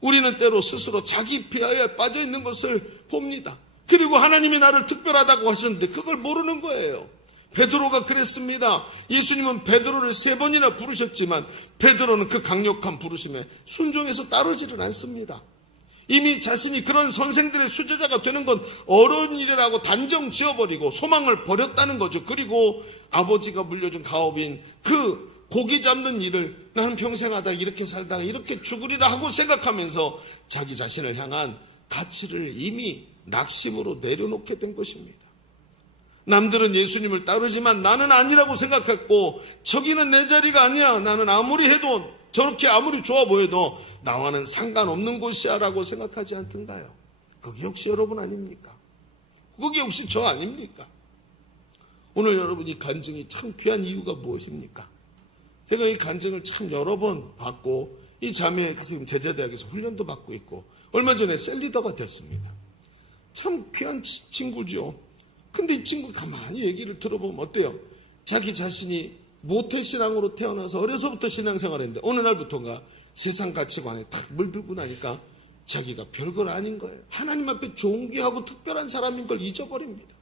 우리는 때로 스스로 자기 비하에 빠져 있는 것을 봅니다. 그리고 하나님이 나를 특별하다고 하셨는데 그걸 모르는 거예요. 베드로가 그랬습니다. 예수님은 베드로를 3번이나 부르셨지만 베드로는 그 강력한 부르심에 순종해서 따르지를 않습니다. 이미 자신이 그런 선생들의 수제자가 되는 건 어려운 일이라고 단정 지어버리고 소망을 버렸다는 거죠. 그리고 아버지가 물려준 가업인 그 고기 잡는 일을 나는 평생 하다 이렇게 살다가 이렇게 죽으리라 하고 생각하면서 자기 자신을 향한 가치를 이미 낙심으로 내려놓게 된 것입니다. 남들은 예수님을 따르지만 나는 아니라고 생각했고, 저기는 내 자리가 아니야, 나는 아무리 해도 저렇게 아무리 좋아 보여도 나와는 상관없는 곳이야 라고 생각하지 않던가요? 그게 역시 여러분 아닙니까? 그게 역시 저 아닙니까? 오늘 여러분 이 간증이 참 귀한 이유가 무엇입니까? 제가 이 간증을 참 여러 번 받고, 이 자매 지금 제자대학에서 훈련도 받고 있고, 얼마 전에 셀리더가 됐습니다. 참 귀한 친구죠. 근데 이 친구 가만히 얘기를 들어보면 어때요? 자기 자신이 모태신앙으로 태어나서 어려서부터 신앙생활을 했는데 어느 날부터인가 세상 가치관에 탁 물들고 나니까 자기가 별걸 아닌 거예요. 하나님 앞에 존귀하고 특별한 사람인 걸 잊어버립니다.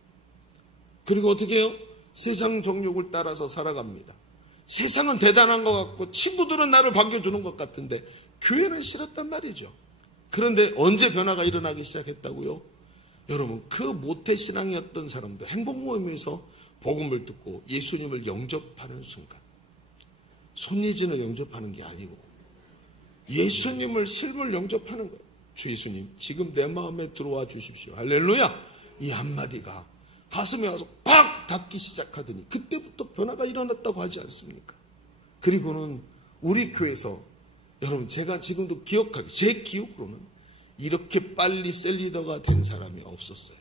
그리고 어떻게 해요? 세상 정욕을 따라서 살아갑니다. 세상은 대단한 것 같고 친구들은 나를 반겨주는 것 같은데 교회는 싫었단 말이죠. 그런데 언제 변화가 일어나기 시작했다고요? 여러분, 그 모태신앙이었던 사람도 행복모임에서 복음을 듣고 예수님을 영접하는 순간, 손예진을 영접하는 게 아니고 예수님을 실물 영접하는 거예요. 주 예수님, 지금 내 마음에 들어와 주십시오. 할렐루야! 이 한마디가 가슴에 와서 팍 닿기 시작하더니 그때부터 변화가 일어났다고 하지 않습니까? 그리고는 우리 교회에서, 여러분 제가 지금도 기억하기, 제 기억으로는 이렇게 빨리 셀리더가 된 사람이 없었어요.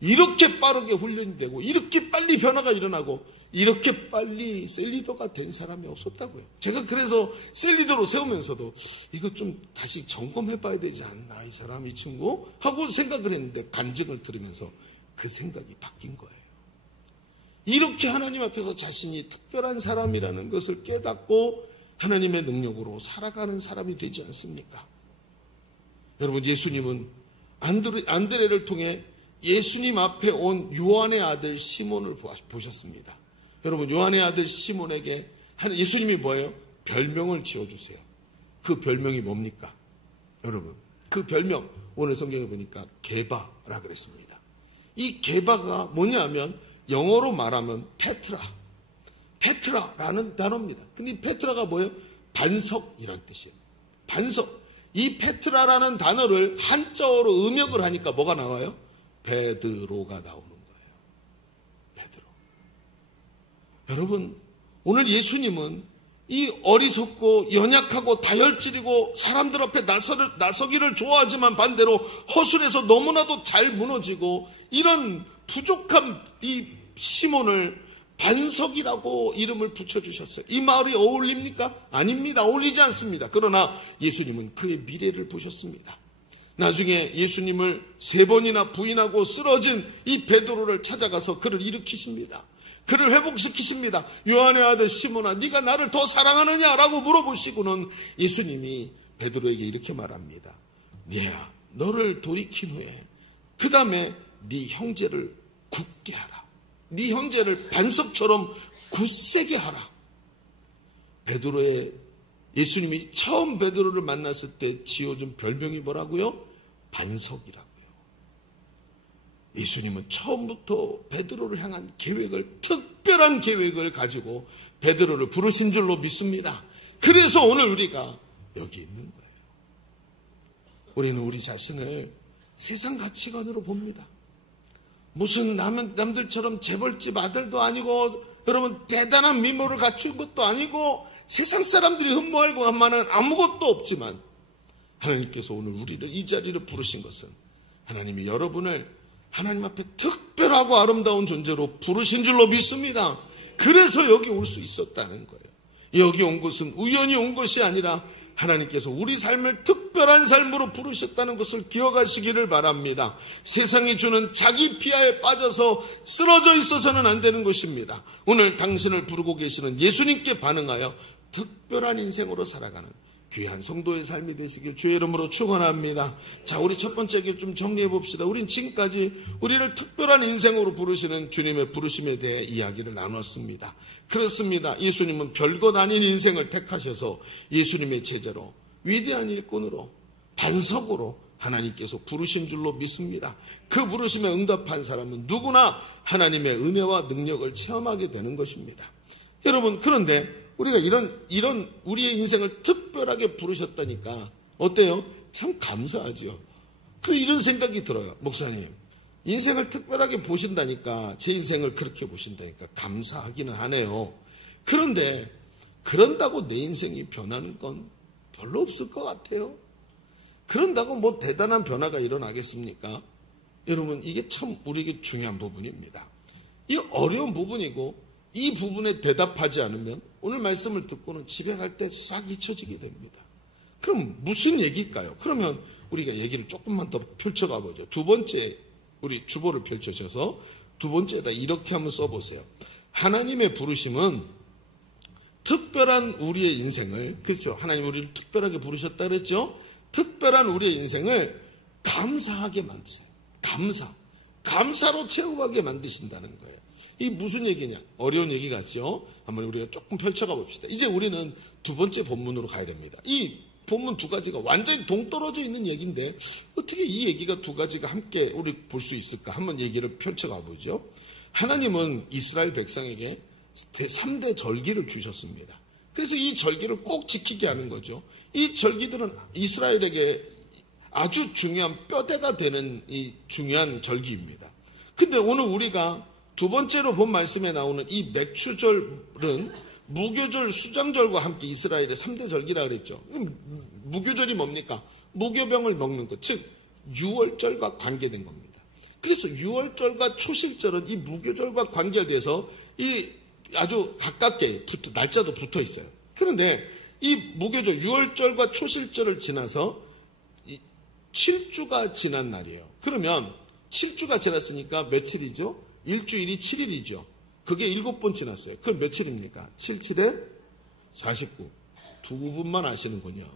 이렇게 빠르게 훈련이 되고 이렇게 빨리 변화가 일어나고 이렇게 빨리 셀리더가 된 사람이 없었다고요. 제가 그래서 셀리더로 세우면서도 이거 좀 다시 점검해 봐야 되지 않나, 이 사람, 이 친구 하고 생각을 했는데 간증을 들으면서 그 생각이 바뀐 거예요. 이렇게 하나님 앞에서 자신이 특별한 사람이라는 것을 깨닫고 하나님의 능력으로 살아가는 사람이 되지 않습니까? 여러분, 예수님은 안드레를 통해 예수님 앞에 온 요한의 아들 시몬을 보셨습니다. 여러분, 요한의 아들 시몬에게 예수님이 뭐예요? 별명을 지어주세요. 그 별명이 뭡니까? 여러분, 그 별명 오늘 성경에 보니까 게바라 그랬습니다. 이 게바가 뭐냐면 영어로 말하면 페트라라는 단어입니다. 근데 이 페트라가 뭐예요? 반석이란 뜻이에요. 반석. 이 페트라라는 단어를 한자어로 음역을 하니까 뭐가 나와요? 베드로가 나오는 거예요. 베드로. 여러분, 오늘 예수님은 이 어리석고 연약하고 다혈질이고 사람들 앞에 나서기를 좋아하지만 반대로 허술해서 너무나도 잘 무너지고 이런 부족한 이 시몬을 반석이라고 이름을 붙여주셨어요. 이 말이 어울립니까? 아닙니다. 어울리지 않습니다. 그러나 예수님은 그의 미래를 보셨습니다. 나중에 예수님을 3번이나 부인하고 쓰러진 이 베드로를 찾아가서 그를 일으키십니다. 그를 회복시키십니다. 요한의 아들 시몬아, 네가 나를 더 사랑하느냐라고 물어보시고는 예수님이 베드로에게 이렇게 말합니다. 얘야, 너를 돌이킨 후에 그 다음에 네 형제를 굳게 하라. 네 형제를 반석처럼 굳세게 하라. 베드로의 예수님이 처음 베드로를 만났을 때 지어준 별명이 뭐라고요? 반석이라고요. 예수님은 처음부터 베드로를 향한 계획을, 특별한 계획을 가지고 베드로를 부르신 줄로 믿습니다. 그래서 오늘 우리가 여기 있는 거예요. 우리는 우리 자신을 세상 가치관으로 봅니다. 무슨 남들처럼 재벌집 아들도 아니고 여러분 대단한 미모를 갖춘 것도 아니고 세상 사람들이 흠모하고 한만한 아무것도 없지만 하나님께서 오늘 우리를 이 자리를 부르신 것은 하나님이 여러분을 하나님 앞에 특별하고 아름다운 존재로 부르신 줄로 믿습니다. 그래서 여기 올 수 있었다는 거예요. 여기 온 것은 우연히 온 것이 아니라 하나님께서 우리 삶을 특별한 삶으로 부르셨다는 것을 기억하시기를 바랍니다. 세상이 주는 자기 피하에 빠져서 쓰러져 있어서는 안 되는 것입니다. 오늘 당신을 부르고 계시는 예수님께 반응하여 특별한 인생으로 살아가는 귀한 성도의 삶이 되시길 주의 이름으로 축원합니다. 자, 우리 첫 번째 좀 정리해 봅시다. 우린 지금까지 우리를 특별한 인생으로 부르시는 주님의 부르심에 대해 이야기를 나눴습니다. 그렇습니다. 예수님은 별것 아닌 인생을 택하셔서 예수님의 제자로, 위대한 일꾼으로, 반석으로 하나님께서 부르신 줄로 믿습니다. 그 부르심에 응답한 사람은 누구나 하나님의 은혜와 능력을 체험하게 되는 것입니다. 여러분, 그런데 우리가 이런 우리의 인생을 특별하게 부르셨다니까 어때요? 참 감사하죠. 이런 생각이 들어요. 목사님, 인생을 특별하게 보신다니까, 제 인생을 그렇게 보신다니까 감사하기는 하네요. 그런데 그런다고 내 인생이 변하는 건 별로 없을 것 같아요. 그런다고 뭐 대단한 변화가 일어나겠습니까? 여러분, 이게 참 우리에게 중요한 부분입니다. 이 어려운 부분이고, 이 부분에 대답하지 않으면 오늘 말씀을 듣고는 집에 갈 때 싹 잊혀지게 됩니다. 그럼 무슨 얘기일까요? 그러면 우리가 얘기를 조금만 더 펼쳐가 보죠. 두 번째, 우리 주보를 펼쳐셔서 두 번째에다 이렇게 한번 써보세요. 하나님의 부르심은 특별한 우리의 인생을, 그렇죠? 하나님 우리를 특별하게 부르셨다 그랬죠? 특별한 우리의 인생을 감사하게 만드세요. 감사로 채워가게 만드신다는 거예요. 이 무슨 얘기냐? 어려운 얘기 같죠? 한번 우리가 조금 펼쳐가 봅시다. 이제 우리는 두 번째 본문으로 가야 됩니다. 이 본문 두 가지가 완전히 동떨어져 있는 얘기인데 어떻게 이 얘기가 두 가지가 함께 우리 볼 수 있을까? 한번 얘기를 펼쳐가 보죠. 하나님은 이스라엘 백성에게 3대 절기를 주셨습니다. 그래서 이 절기를 꼭 지키게 하는 거죠. 이 절기들은 이스라엘에게 아주 중요한 뼈대가 되는 이 중요한 절기입니다. 근데 오늘 우리가 두 번째로 본 말씀에 나오는 이 맥추절은 무교절, 수장절과 함께 이스라엘의 3대 절기라 그랬죠. 무교절이 뭡니까? 무교병을 먹는 것, 즉 유월절과 관계된 겁니다. 그래서 유월절과 초실절은 이 무교절과 관계돼서 이 아주 가깝게 날짜도 붙어 있어요. 그런데 이 무교절, 유월절과 초실절을 지나서 7주가 지난 날이에요. 그러면 7주가 지났으니까 며칠이죠? 일주일이 7일이죠. 그게 7번 지났어요. 그럼 며칠입니까? 7, 7에 49. 두 부분만 아시는군요.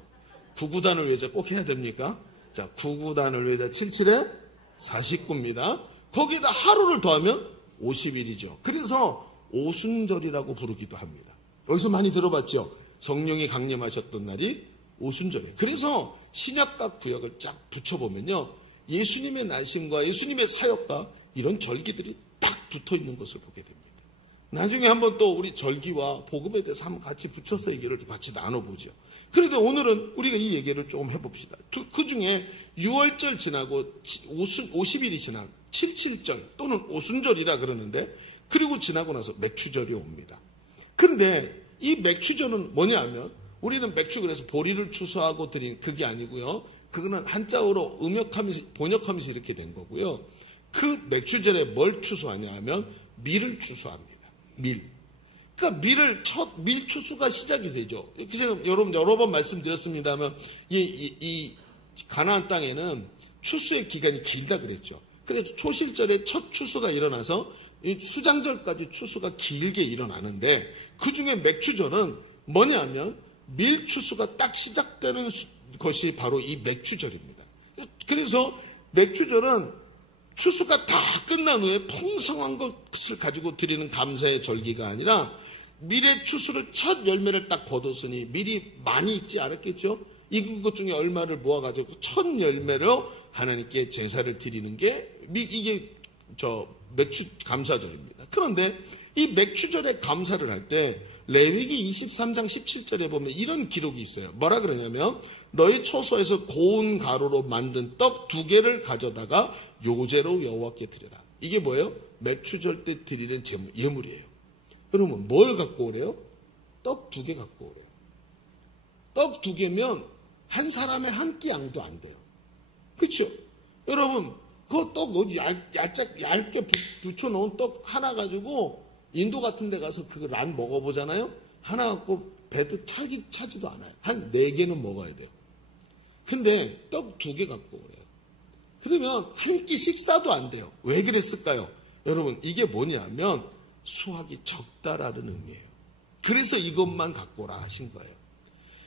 9구단을 외자 꼭 해야 됩니까? 자, 9구단을 외자 7, 7에 49입니다. 거기에다 하루를 더하면 50일이죠. 그래서 오순절이라고 부르기도 합니다. 여기서 많이 들어봤죠? 성령이 강림하셨던 날이 오순절이에요. 그래서 신약과 구약을 쫙 붙여보면요, 예수님의 날심과 예수님의 사역과 이런 절기들이 딱 붙어 있는 것을 보게 됩니다. 나중에 한번 또 우리 절기와 복음에 대해서 한번 같이 붙여서 얘기를 좀 같이 나눠보죠. 그래도 오늘은 우리가 이 얘기를 좀 해봅시다. 그 중에 6월절 지나고 50일이 지난 77절 또는 오순절이라 그러는데, 그리고 지나고 나서 맥추절이 옵니다. 그런데 이 맥추절은 뭐냐면, 우리는 맥추 그래서 보리를 추수하고 드린 그게 아니고요. 그거는 한자어로 번역하면서 이렇게 된 거고요. 그 맥추절에 뭘 추수하냐 하면 밀을 추수합니다. 밀. 그러니까 밀 추수가 시작이 되죠. 지금 여러분 여러 번 말씀드렸습니다만 이 가나안 땅에는 추수의 기간이 길다 그랬죠. 그래서 초실절에 첫 추수가 일어나서 이 수장절까지 추수가 길게 일어나는데, 그 중에 맥추절은 뭐냐면 밀 추수가 딱 시작되는 것이 바로 이 맥추절입니다. 그래서 맥추절은 추수가 다 끝난 후에 풍성한 것을 가지고 드리는 감사의 절기가 아니라, 밀의 추수를 첫 열매를 딱 거뒀으니 밀이 많이 있지 않았겠죠? 익은 것 중에 얼마를 모아가지고 첫 열매로 하나님께 제사를 드리는 게 이게 맥추 감사절입니다. 그런데 이 맥추절에 감사를 할 때 레위기 23장 17절에 보면 이런 기록이 있어요. 뭐라 그러냐면, 너희 초소에서 고운 가루로 만든 떡 2개를 가져다가 요제로 여호와께 드려라. 이게 뭐예요? 맥추절 때 드리는 예물이에요. 그러면 뭘 갖고 오래요? 떡 2개 갖고 오래요. 떡 2개면 한 사람의 한 끼 양도 안 돼요. 그렇죠? 여러분, 그 떡 얇게 붙여놓은 떡 하나 가지고 인도 같은 데 가서 그거 란 먹어보잖아요? 하나 갖고 배도 차지도 않아요. 한 4개는 먹어야 돼요. 근데 떡 2개 갖고 오래요. 그러면 한 끼 식사도 안 돼요. 왜 그랬을까요? 여러분, 이게 뭐냐면 수확이 적다라는 의미예요. 그래서 이것만 갖고 오라 하신 거예요.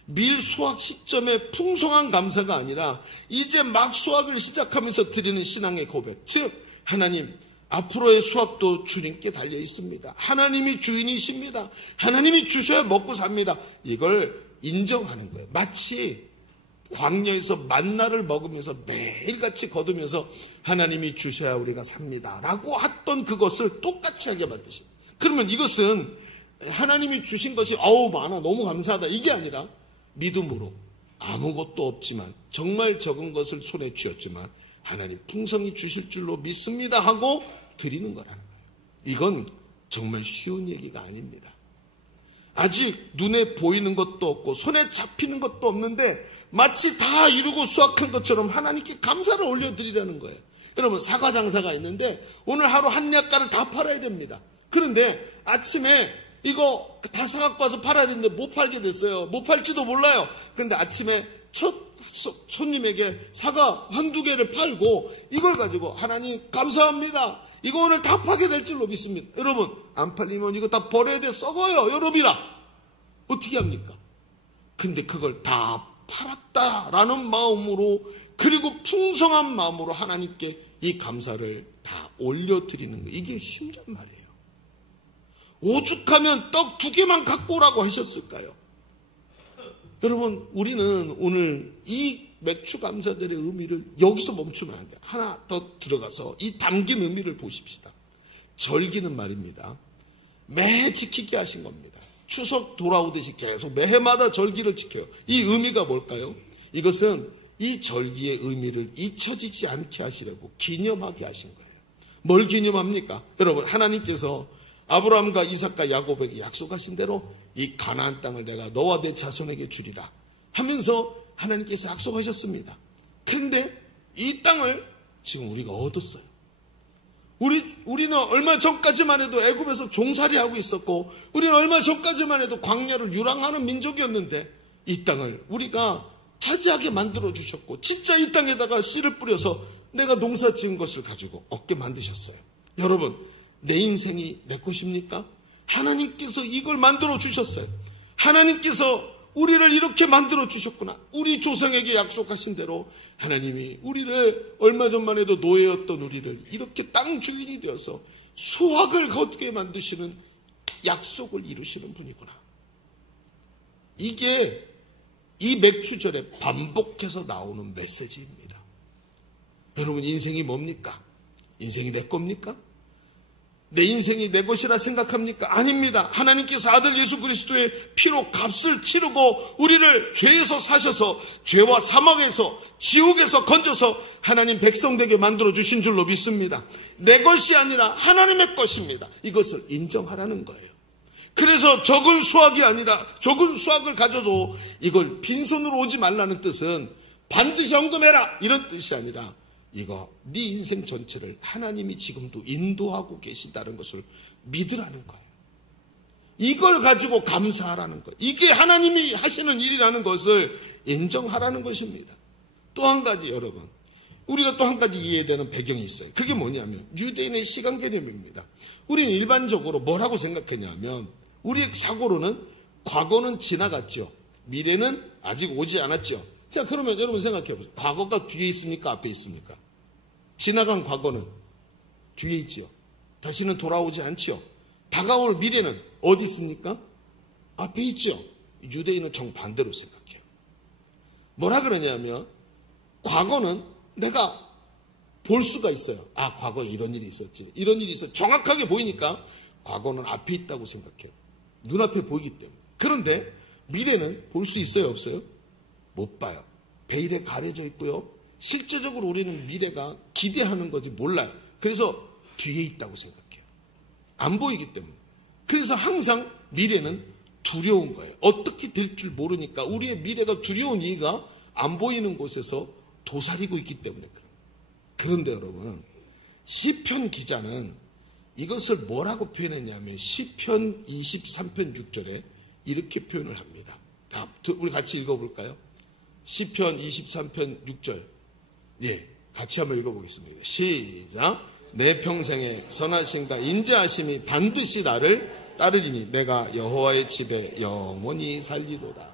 밀 수확 시점에 풍성한 감사가 아니라 이제 막 수확을 시작하면서 드리는 신앙의 고백. 즉, 하나님, 앞으로의 수확도 주님께 달려 있습니다. 하나님이 주인이십니다. 하나님이 주셔야 먹고 삽니다. 이걸 인정하는 거예요. 마치 광야에서 만나를 먹으면서 매일같이 거두면서 하나님이 주셔야 우리가 삽니다 라고 했던 그것을 똑같이 하게 만드십니다. 그러면 이것은 하나님이 주신 것이 많아 너무 감사하다 이게 아니라, 믿음으로 아무것도 없지만 정말 적은 것을 손에 쥐었지만 하나님 풍성히 주실 줄로 믿습니다 하고 드리는 거라는 거예요. 이건 정말 쉬운 얘기가 아닙니다. 아직 눈에 보이는 것도 없고 손에 잡히는 것도 없는데 마치 다 이루고 수확한 것처럼 하나님께 감사를 올려드리라는 거예요. 여러분, 사과 장사가 있는데 오늘 하루 한 약가를 다 팔아야 됩니다. 그런데 아침에 이거 다 사갖고 와서 팔아야 되는데 못 팔게 됐어요. 못 팔지도 몰라요. 그런데 아침에 첫 손님에게 사과 한두 개를 팔고 이걸 가지고 하나님 감사합니다. 이거 오늘 다 파게 될 줄로 믿습니다. 여러분, 안 팔리면 이거 다 버려야 돼. 썩어요. 여러분이라. 어떻게 합니까? 근데 그걸 다 팔았다라는 마음으로, 그리고 풍성한 마음으로 하나님께 이 감사를 다 올려드리는 거예요. 이게 쉽단 말이에요. 오죽하면 떡 2개만 갖고 오라고 하셨을까요? 여러분, 우리는 오늘 이 맥주 감사절의 의미를 여기서 멈추면 안 돼요. 하나 더 들어가서 이 담긴 의미를 보십시다. 절기는 말입니다, 매해 지키게 하신 겁니다. 추석 돌아오듯이 계속 매해마다 절기를 지켜요. 이 의미가 뭘까요? 이것은 이 절기의 의미를 잊혀지지 않게 하시려고 기념하게 하신 거예요. 뭘 기념합니까? 여러분, 하나님께서 아브라함과 이삭과 야곱에게 약속하신 대로 이 가나안 땅을 내가 너와 내 자손에게 주리라 하면서 하나님께서 약속하셨습니다. 그런데 이 땅을 지금 우리가 얻었어요. 우리는 얼마 전까지만 해도 애굽에서 종살이하고 있었고, 우리는 얼마 전까지만 해도 광야를 유랑하는 민족이었는데 이 땅을 우리가 차지하게 만들어 주셨고, 진짜 이 땅에다가 씨를 뿌려서 내가 농사 지은 것을 가지고 얻게 만드셨어요. 여러분, 내 인생이 내 것입니까? 하나님께서 이걸 만들어 주셨어요. 하나님께서 우리를 이렇게 만들어 주셨구나. 우리 조상에게 약속하신 대로 하나님이 우리를 얼마 전만 해도 노예였던 우리를 이렇게 땅 주인이 되어서 수확을 거두게 만드시는 약속을 이루시는 분이구나. 이게 이 맥주절에 반복해서 나오는 메시지입니다. 여러분, 인생이 뭡니까? 인생이 내 겁니까? 내 인생이 내 것이라 생각합니까? 아닙니다. 하나님께서 아들 예수 그리스도의 피로 값을 치르고 우리를 죄에서 사셔서 죄와 사망에서 지옥에서 건져서 하나님 백성 되게 만들어 주신 줄로 믿습니다. 내 것이 아니라 하나님의 것입니다. 이것을 인정하라는 거예요. 그래서 적은 수확이 아니라 적은 수확을 가져도 이걸 빈손으로 오지 말라는 뜻은 반드시 헌금해라 이런 뜻이 아니라 이거 네 인생 전체를 하나님이 지금도 인도하고 계신다는 것을 믿으라는 거예요. 이걸 가지고 감사하라는 거예요. 이게 하나님이 하시는 일이라는 것을 인정하라는 것입니다. 또 한 가지, 여러분, 우리가 또 한 가지 이해되는 배경이 있어요. 그게 뭐냐면 유대인의 시간 개념입니다. 우리는 일반적으로 뭐라고 생각했냐면 우리의 사고로는 과거는 지나갔죠. 미래는 아직 오지 않았죠. 자, 그러면 여러분 생각해 보세요. 과거가 뒤에 있습니까? 앞에 있습니까? 지나간 과거는 뒤에 있지요. 다시는 돌아오지 않지요. 다가올 미래는 어디 있습니까? 앞에 있죠. 유대인은 정반대로 생각해요. 뭐라 그러냐면 과거는 내가 볼 수가 있어요. 아, 과거에 이런 일이 있었지. 이런 일이 있어. 정확하게 보이니까 과거는 앞에 있다고 생각해요. 눈앞에 보이기 때문에. 그런데 미래는 볼 수 있어요? 없어요? 못 봐요. 베일에 가려져 있고요. 실제적으로 우리는 미래가 기대하는 거지 몰라요. 그래서 뒤에 있다고 생각해요. 안 보이기 때문에. 그래서 항상 미래는 두려운 거예요. 어떻게 될 줄 모르니까 우리의 미래가 두려운 이유가 안 보이는 곳에서 도사리고 있기 때문에 그래요. 그런데 여러분, 시편 기자는 이것을 뭐라고 표현했냐면 시편 23편 6절에 이렇게 표현을 합니다. 우리 같이 읽어볼까요? 시편 23편 6절. 예, 같이 한번 읽어보겠습니다. 시작. 내 평생에 선하심과 인자하심이 반드시 나를 따르리니 내가 여호와의 집에 영원히 살리로다.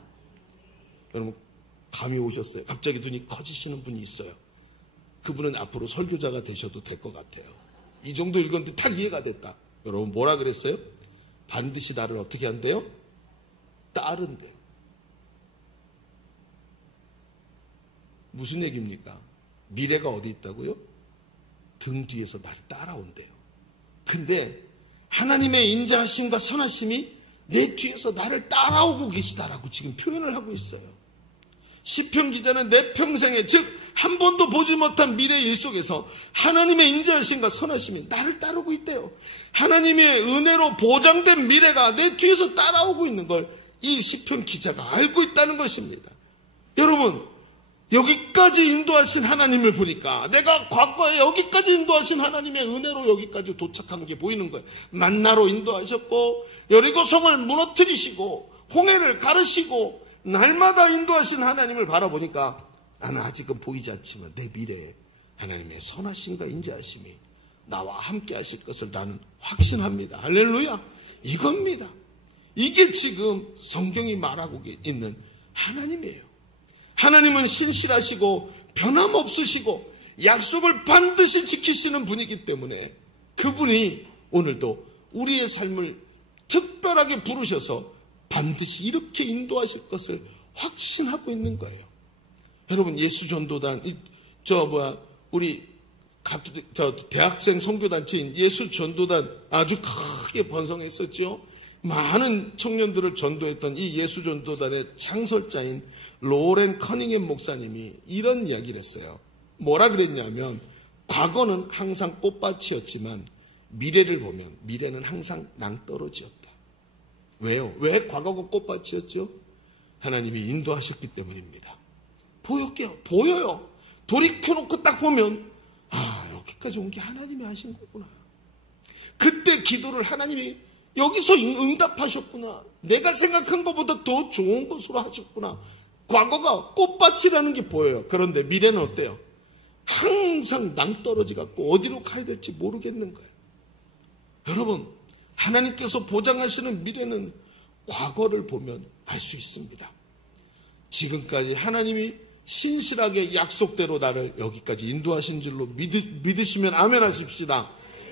여러분, 감이 오셨어요? 갑자기 눈이 커지시는 분이 있어요. 그분은 앞으로 설교자가 되셔도 될 것 같아요. 이 정도 읽었는데 다 이해가 됐다. 여러분, 뭐라 그랬어요? 반드시 나를 어떻게 한대요? 따른대요. 무슨 얘기입니까? 미래가 어디 있다고요? 등 뒤에서 날 따라온대요. 근데 하나님의 인자하심과 선하심이 내 뒤에서 나를 따라오고 계시다라고 지금 표현을 하고 있어요. 시편 기자는 내 평생에, 즉 한 번도 보지 못한 미래의 일 속에서 하나님의 인자하심과 선하심이 나를 따르고 있대요. 하나님의 은혜로 보장된 미래가 내 뒤에서 따라오고 있는 걸 이 시편 기자가 알고 있다는 것입니다. 여러분, 여기까지 인도하신 하나님을 보니까 내가 과거에 여기까지 인도하신 하나님의 은혜로 여기까지 도착한 게 보이는 거예요. 만나로 인도하셨고 여리고성을 무너뜨리시고 홍해를 가르시고 날마다 인도하신 하나님을 바라보니까 나는 아직은 보이지 않지만 내 미래에 하나님의 선하심과 인자하심이 나와 함께 하실 것을 나는 확신합니다. 할렐루야. 이겁니다. 이게 지금 성경이 말하고 있는 하나님이에요. 하나님은 신실하시고 변함없으시고 약속을 반드시 지키시는 분이기 때문에 그분이 오늘도 우리의 삶을 특별하게 부르셔서 반드시 이렇게 인도하실 것을 확신하고 있는 거예요. 여러분, 예수전도단, 우리 대학생 선교단체인 예수전도단 아주 크게 번성했었죠. 많은 청년들을 전도했던 이 예수전도단의 창설자인 로렌 커닝햄 목사님이 이런 이야기를 했어요. 뭐라 그랬냐면, 과거는 항상 꽃밭이었지만 미래를 보면 미래는 항상 낭떠러지였다. 왜요? 왜 과거가 꽃밭이었죠? 하나님이 인도하셨기 때문입니다. 보여요. 돌이켜놓고 딱 보면 여기까지 온 게 하나님이 하신 거구나. 그때 기도를 하나님이 여기서 응답하셨구나. 내가 생각한 것보다 더 좋은 것으로 하셨구나. 과거가 꽃밭이라는 게 보여요. 그런데 미래는 어때요? 항상 낭떠러지 같고 어디로 가야 될지 모르겠는 거예요. 여러분, 하나님께서 보장하시는 미래는 과거를 보면 알 수 있습니다. 지금까지 하나님이 신실하게 약속대로 나를 여기까지 인도하신 줄로 믿으시면 아멘 하십시다.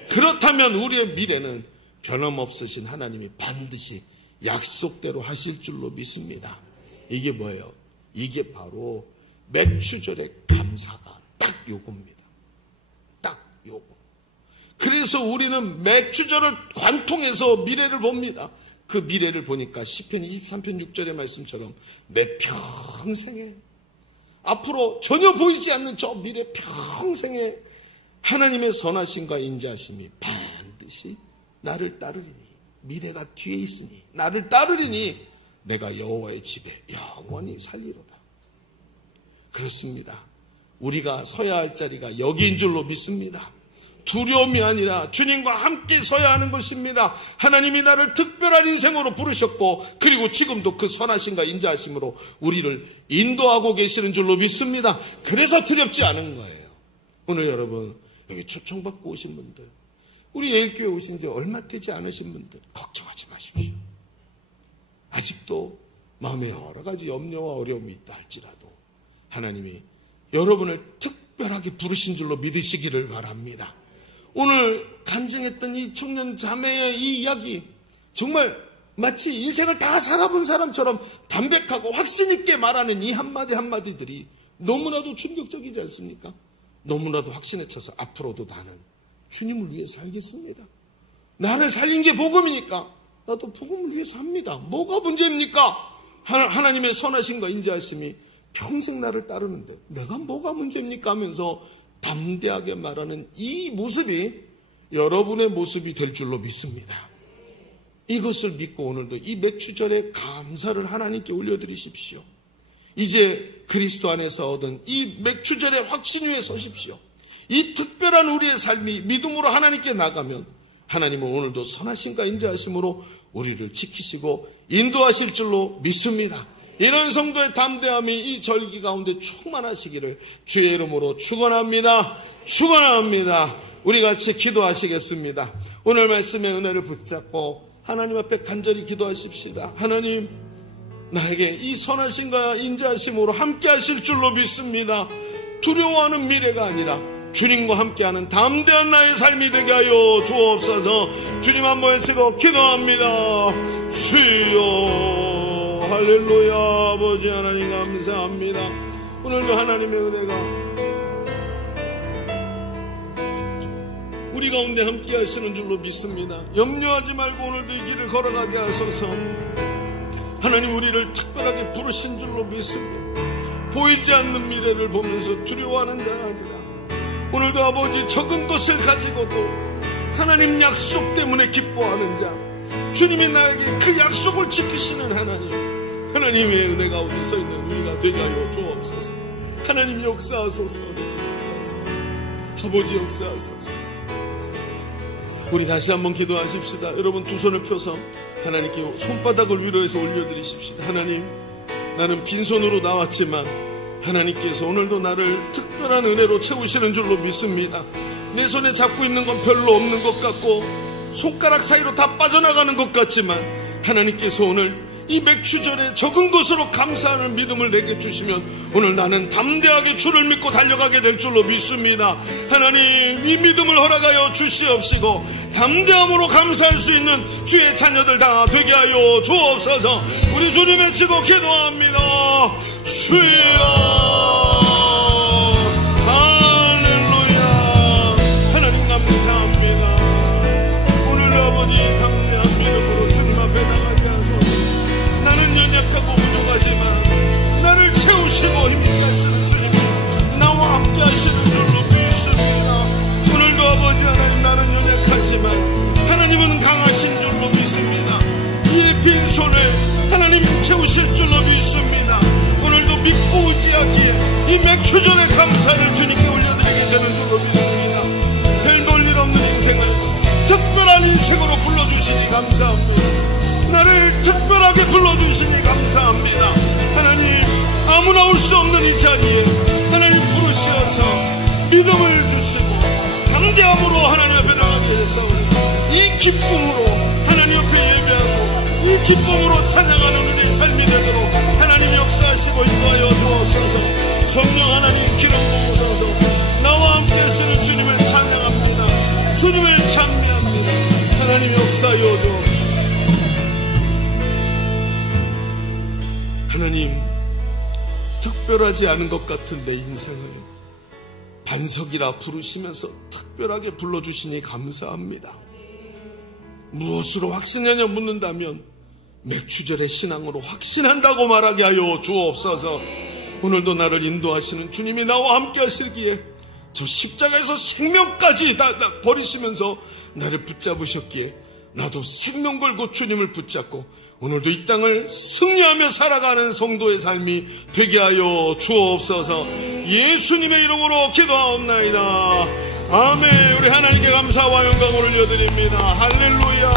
그렇다면 우리의 미래는 변함없으신 하나님이 반드시 약속대로 하실 줄로 믿습니다. 이게 뭐예요? 이게 바로 맥추절의 감사가 딱 요겁니다. 딱 요거. 그래서 우리는 맥추절을 관통해서 미래를 봅니다. 그 미래를 보니까 시편 23편 6절의 말씀처럼 내 평생에, 앞으로 전혀 보이지 않는 저 미래 평생에 하나님의 선하심과 인자하심이 반드시 나를 따르리니, 미래가 뒤에 있으니 나를 따르리니 내가 여호와의 집에 영원히 살리로다. 그렇습니다. 우리가 서야 할 자리가 여기인 줄로 믿습니다. 두려움이 아니라 주님과 함께 서야 하는 것입니다. 하나님이 나를 특별한 인생으로 부르셨고, 그리고 지금도 그 선하심과 인자하심으로 우리를 인도하고 계시는 줄로 믿습니다. 그래서 두렵지 않은 거예요. 오늘 여러분, 여기 초청받고 오신 분들, 우리 예일교회 오신 지 얼마 되지 않으신 분들, 걱정하지 마십시오. 아직도 마음에 여러 가지 염려와 어려움이 있다 할지라도 하나님이 여러분을 특별하게 부르신 줄로 믿으시기를 바랍니다. 오늘 간증했던 이 청년 자매의 이 이야기, 정말 마치 인생을 다 살아본 사람처럼 담백하고 확신 있게 말하는 이 한마디 한마디들이 너무나도 충격적이지 않습니까? 너무나도 확신에 차서 앞으로도 나는 주님을 위해 살겠습니다. 나를 살린 게 복음이니까 나도 복음을 위해 삽니다. 뭐가 문제입니까? 하나님의 선하심과 인자하심이 평생 나를 따르는데 내가 뭐가 문제입니까? 하면서 담대하게 말하는 이 모습이 여러분의 모습이 될 줄로 믿습니다. 이것을 믿고 오늘도 이 맥추절에 감사를 하나님께 올려드리십시오. 이제 그리스도 안에서 얻은 이 맥추절의 확신 위에 서십시오. 이 특별한 우리의 삶이 믿음으로 하나님께 나가면 하나님은 오늘도 선하심과 인자하심으로 우리를 지키시고 인도하실 줄로 믿습니다. 이런 성도의 담대함이 이 절기 가운데 충만하시기를 주의 이름으로 축원합니다. 축원합니다. 우리 같이 기도하시겠습니다. 오늘 말씀의 은혜를 붙잡고 하나님 앞에 간절히 기도하십시다. 하나님, 나에게 이 선하심과 인자하심으로 함께 하실 줄로 믿습니다. 두려워하는 미래가 아니라 주님과 함께하는 담대한 나의 삶이 되게 하여 주옵소서. 주님 한 번 외치고 기도합니다. 주여, 할렐루야. 아버지 하나님 감사합니다. 오늘도 하나님의 은혜가 우리 가운데 함께 하시는 줄로 믿습니다. 염려하지 말고 오늘도 이 길을 걸어가게 하소서. 하나님, 우리를 특별하게 부르신 줄로 믿습니다. 보이지 않는 미래를 보면서 두려워하는 자가 아니라 오늘도 아버지 적은 것을 가지고도 하나님 약속 때문에 기뻐하는 자, 주님이 나에게 그 약속을 지키시는 하나님의 은혜 가운데 서 있는 우리가 되게 하여 주옵소서. 하나님 역사하소서. 아버지 역사하소서. 우리 다시 한번 기도하십시다. 여러분 두 손을 펴서 하나님께 손바닥을 위로해서 올려드리십시다. 하나님, 나는 빈손으로 나왔지만 하나님께서 오늘도 나를 특별한 은혜로 채우시는 줄로 믿습니다. 내 손에 잡고 있는 건 별로 없는 것 같고 손가락 사이로 다 빠져나가는 것 같지만 하나님께서 오늘 이 맥추절에 적은 것으로 감사하는 믿음을 내게 주시면 오늘 나는 담대하게 주를 믿고 달려가게 될 줄로 믿습니다. 하나님, 이 믿음을 허락하여 주시옵시고 담대함으로 감사할 수 있는 주의 자녀들 다 되게 하여 주옵소서. 우리 주님 외치고 기도합니다. 주여, 나를 채우시고 힘있게 하시는 주님이 나와 함께 하시는 줄로 믿습니다. 오늘도 아버지 하나님, 나는 연약하지만 하나님은 강하신 줄로 믿습니다. 이 빈손을 하나님 채우실 줄로 믿습니다. 오늘도 믿고 의지하기에 이 맥추절의 감사를 주님께 올려드리게 되는 줄로 믿습니다. 별 볼일 없는 인생을 특별한 인생으로 불러주시니 감사합니다. 나를 특별하게 불러주시니 감사합니다. 하나님, 아무나 올 수 없는 이 자리에 하나님 부르셔서 믿음을 주시고 담대함으로 하나님 앞에 나가게 해서오니 이 기쁨으로 하나님 앞에 예배하고 이 기쁨으로 찬양하는 우리 삶이 되도록 하나님 역사하시고 인도하여 주옵소서. 성령 하나님 기름 부으소서. 나와 함께 하시는 주님을 찬양합니다. 주님을 찬미합니다. 하나님 역사하여 주옵소서. 하나님, 특별하지 않은 것 같은 내 인생을 반석이라 부르시면서 특별하게 불러주시니 감사합니다. 무엇으로 확신하냐 묻는다면 맥추절의 신앙으로 확신한다고 말하게 하여 주옵소서. 오늘도 나를 인도하시는 주님이 나와 함께 하시기에 저 십자가에서 생명까지 다 버리시면서 나를 붙잡으셨기에 나도 생명 걸고 주님을 붙잡고 오늘도 이 땅을 승리하며 살아가는 성도의 삶이 되게 하여 주옵소서. 예수님의 이름으로 기도하옵나이다. 아멘. 우리 하나님께 감사와 영광을 올려드립니다. 할렐루야.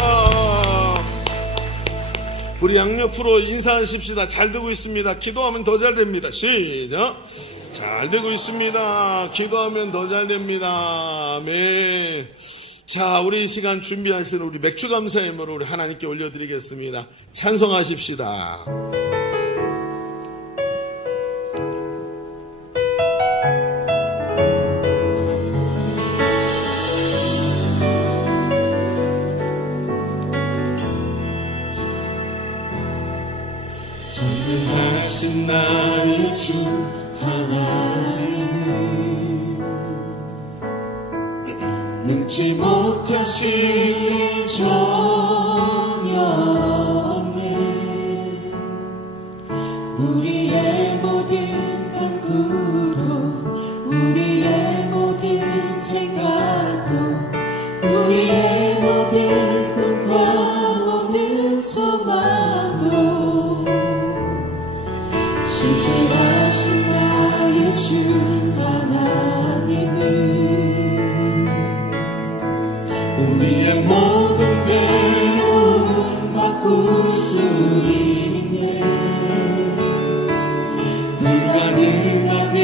우리 양옆으로 인사하십시다. 잘 되고 있습니다. 기도하면 더 잘 됩니다. 시작. 잘 되고 있습니다. 기도하면 더 잘 됩니다. 아멘. 자, 우리 이 시간 준비하신 우리 맥주 감사의 예물을 우리 하나님께 올려드리겠습니다. 찬송하십시다. 전능하신 나의 주 하나님, 능치 못하실 일 전혀 없네. 우리의 모든 간구도, 우리의 모든 생각도, 우리의 모든 꿈과 모든 소망도 신실하신 나의 주 하나님은 우리의 모든 괴로움 바꿀 수 있네. 불가능한 일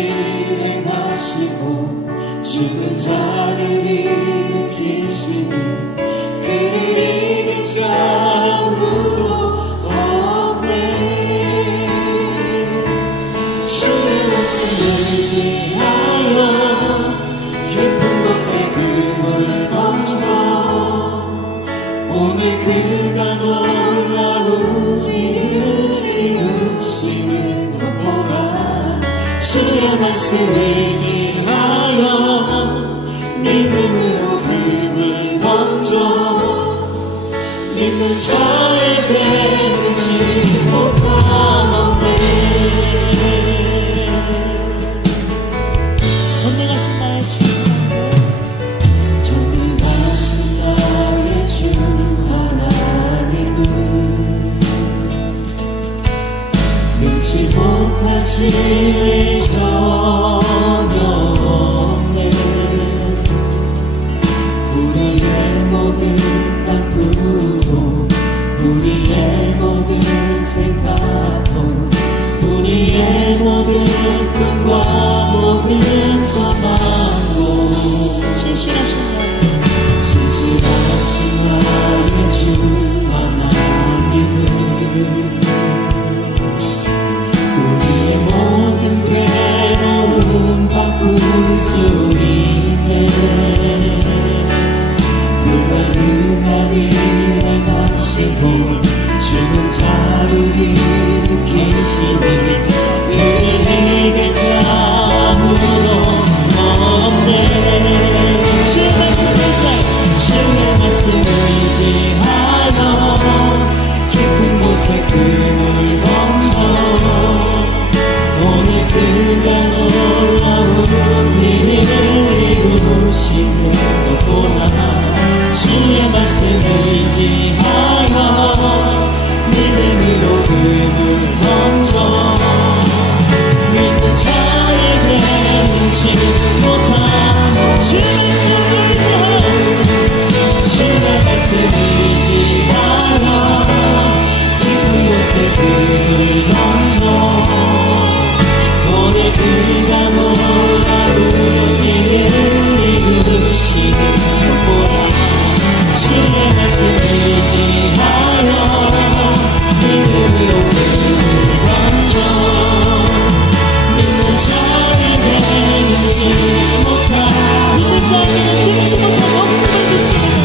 행하시고 죽은 자를 일으키시는 그를 이길 자 아무도 없네. 주의 말씀을 의지하여 깊은 곳에 금을 던져 오늘 그가 놀라운 일을 이루시는 것 보라. 주의 말씀 의지하여 믿음으로 금을 던져 믿는 자에게 능치 못함없네. 모든 가꾸고 우리의 모든 생각도 우리의 모든 꿈과 모든 소망도 신실하신 나의 주 하나님은 우리의 모든 괴로움 바꿀 수 있네. 불가능한 일을 행하시고 죽은 자를 일으키시니 그에게 아무도 없네. 주의 말씀을 의지하여 깊은 곳에 금을 던져 오늘 그가 놀라운 일을 이루시는 것 보라. 주의 말씀을 의지하여 믿음으로 금을 던져 믿는 자에게 눈치 못하고 주의 말씀을 의지하여 주의 말씀을 의지하여 깊은 곳에 금을 던져 오늘 그가 놀라운 일을 이루시는 것 보라. 주의 말씀을 의지하여 믿음으로 금을 던져 믿는 자에게 눈치 못하고 믿는 자에게는 눈치 못하고 없음을 믿습니다.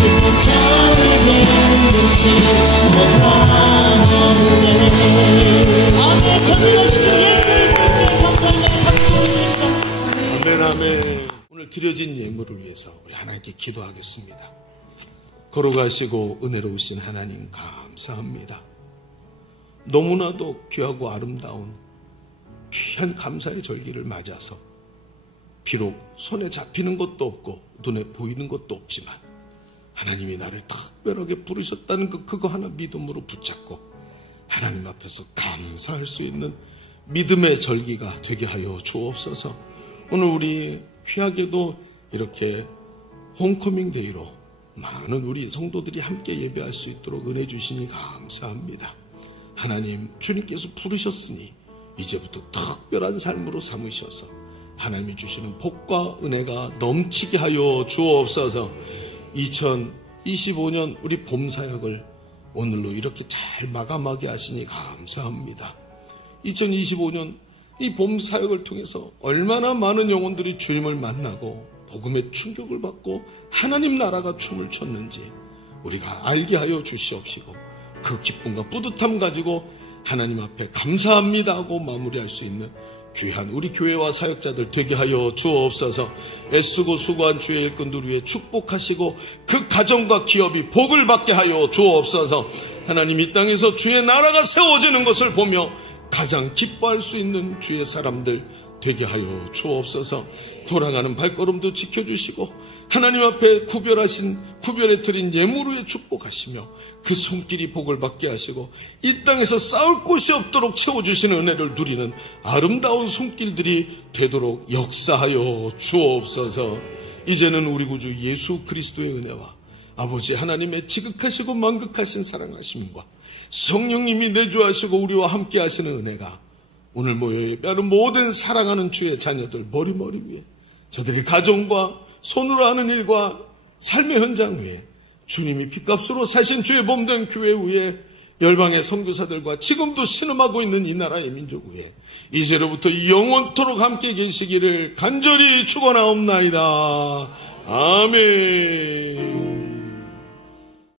믿는 자에게 눈치 못하네. 아멘. 전능하시죠 예수님 감사합니다. 박수. 아멘, 아멘. 오늘 드려진 예물을 위해서 우리 하나님께 기도하겠습니다. 걸어가시고 은혜로우신 하나님 감사합니다. 너무나도 귀하고 아름다운 귀한 감사의 절기를 맞아서 비록 손에 잡히는 것도 없고 눈에 보이는 것도 없지만 하나님이 나를 특별하게 부르셨다는 그거 하나 믿음으로 붙잡고 하나님 앞에서 감사할 수 있는 믿음의 절기가 되게 하여 주옵소서. 오늘 우리 귀하게도 이렇게 홈커밍 데이로 많은 우리 성도들이 함께 예배할 수 있도록 은혜 주시니 감사합니다. 하나님, 주님께서 부르셨으니 이제부터 특별한 삶으로 삼으셔서 하나님이 주시는 복과 은혜가 넘치게 하여 주옵소서. 2025년 우리 봄사역을 오늘로 이렇게 잘 마감하게 하시니 감사합니다. 2025년 이 봄사역을 통해서 얼마나 많은 영혼들이 주님을 만나고 복음의 충격을 받고 하나님 나라가 춤을 췄는지 우리가 알게 하여 주시옵시고 그 기쁨과 뿌듯함 가지고 하나님 앞에 감사합니다 하고 마무리할 수 있는 귀한 우리 교회와 사역자들 되게 하여 주옵소서. 애쓰고 수고한 주의 일꾼들 위해 축복하시고 그 가정과 기업이 복을 받게 하여 주옵소서. 하나님, 이 땅에서 주의 나라가 세워지는 것을 보며 가장 기뻐할 수 있는 주의 사람들 되게 하여 주옵소서. 돌아가는 발걸음도 지켜주시고 하나님 앞에 구별에 드린 예물 위에 축복하시며 그 손길이 복을 받게 하시고 이 땅에서 싸울 곳이 없도록 채워주시는 은혜를 누리는 아름다운 손길들이 되도록 역사하여 주옵소서. 이제는 우리 구주 예수 그리스도의 은혜와 아버지 하나님의 지극하시고 만극하신 사랑하심과 성령님이 내주하시고 우리와 함께 하시는 은혜가 오늘 모여 예배하는 모든 사랑하는 주의 자녀들 머리머리 위에 저들의 가정과 손으로 하는 일과 삶의 현장 위에 주님이 핏값으로 사신 주의 몸된 교회 위에 열방의 선교사들과 지금도 신음하고 있는 이 나라의 민족 위에 이제로부터 영원토록 함께 계시기를 간절히 축원하옵나이다. 아멘.